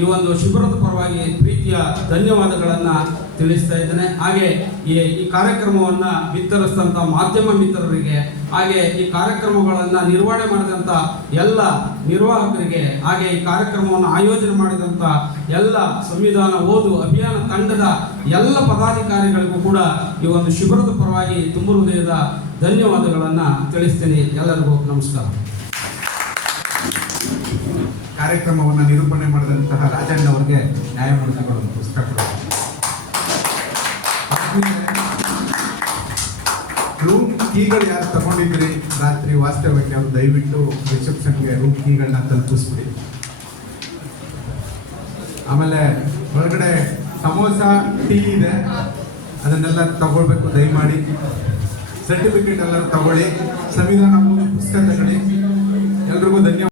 ಈ ಒಂದು ಶಿಬಿರದ ಪರವಾಗಿ ಪ್ರೀತಿಯ ಧನ್ಯವಾದಗಳನ್ನು ತಿಳಿಸ್ತಾ ಇದ್ದೇನೆ. ಹಾಗೆ ಈ ಕಾರ್ಯಕ್ರಮವನ್ನು ಬಿತ್ತರಿಸಿದಂಥ ಮಾಧ್ಯಮ ಮಿತ್ರರಿಗೆ, ಹಾಗೆ ಈ ಕಾರ್ಯಕ್ರಮಗಳನ್ನು ನಿರ್ವಹಣೆ ಮಾಡಿದಂಥ ಎಲ್ಲ ನಿರ್ವಾಹಕರಿಗೆ, ಹಾಗೆ ಈ ಕಾರ್ಯಕ್ರಮವನ್ನು ಆಯೋಜನೆ ಮಾಡಿದಂಥ ಎಲ್ಲ ಸಂವಿಧಾನ ಓದು ಅಭಿಯಾನ ತಂಡದ ಎಲ್ಲ ಪದಾಧಿಕಾರಿಗಳಿಗೂ ಕೂಡ ಈ ಒಂದು ಶಿಬಿರದ ಪರವಾಗಿ ತುಂಬ ಹೃದಯದ ಧನ್ಯವಾದಗಳನ್ನು ತಿಳಿಸ್ತೀನಿ. ಎಲ್ಲರಿಗೂ ನಮಸ್ಕಾರ. ಕಾರ್ಯಕ್ರಮವನ್ನು ನಿರೂಪಣೆ ಮಾಡಿದಂತಹ ರಾಜಣ್ಣ ಅವರಿಗೆ ನ್ಯಾಯಮೂರ್ತಿಗಳು ಪುಸ್ತಕ ರೂಮ್ ಕೀಗಳು ಯಾರು ತಗೊಂಡಿದ್ರಿ ರಾತ್ರಿ ವಾಸ್ತವ್ಯಕ್ಕೆ ಅವರು ದಯವಿಟ್ಟು ರಿಸೆಪ್ಷನ್ಗೆ ರೂಮ್ ಕೀಗಳನ್ನ ತಲುಪಿಸ್ಬಿಡಿ. ಆಮೇಲೆ ಹೊರಗಡೆ ಸಮೋಸ ಟೀ ಇದೆ, ಅದನ್ನೆಲ್ಲ ತಗೊಳ್ಬೇಕು ದಯಮಾಡಿ. ಸರ್ಟಿಫಿಕೇಟ್ ಎಲ್ಲರೂ ತಗೊಳ್ಳಿ, ಸಂವಿಧಾನ ಪುಸ್ತಕ ತಗೊಳ್ಳಿ. ಎಲ್ರಿಗೂ ಧನ್ಯವಾದ.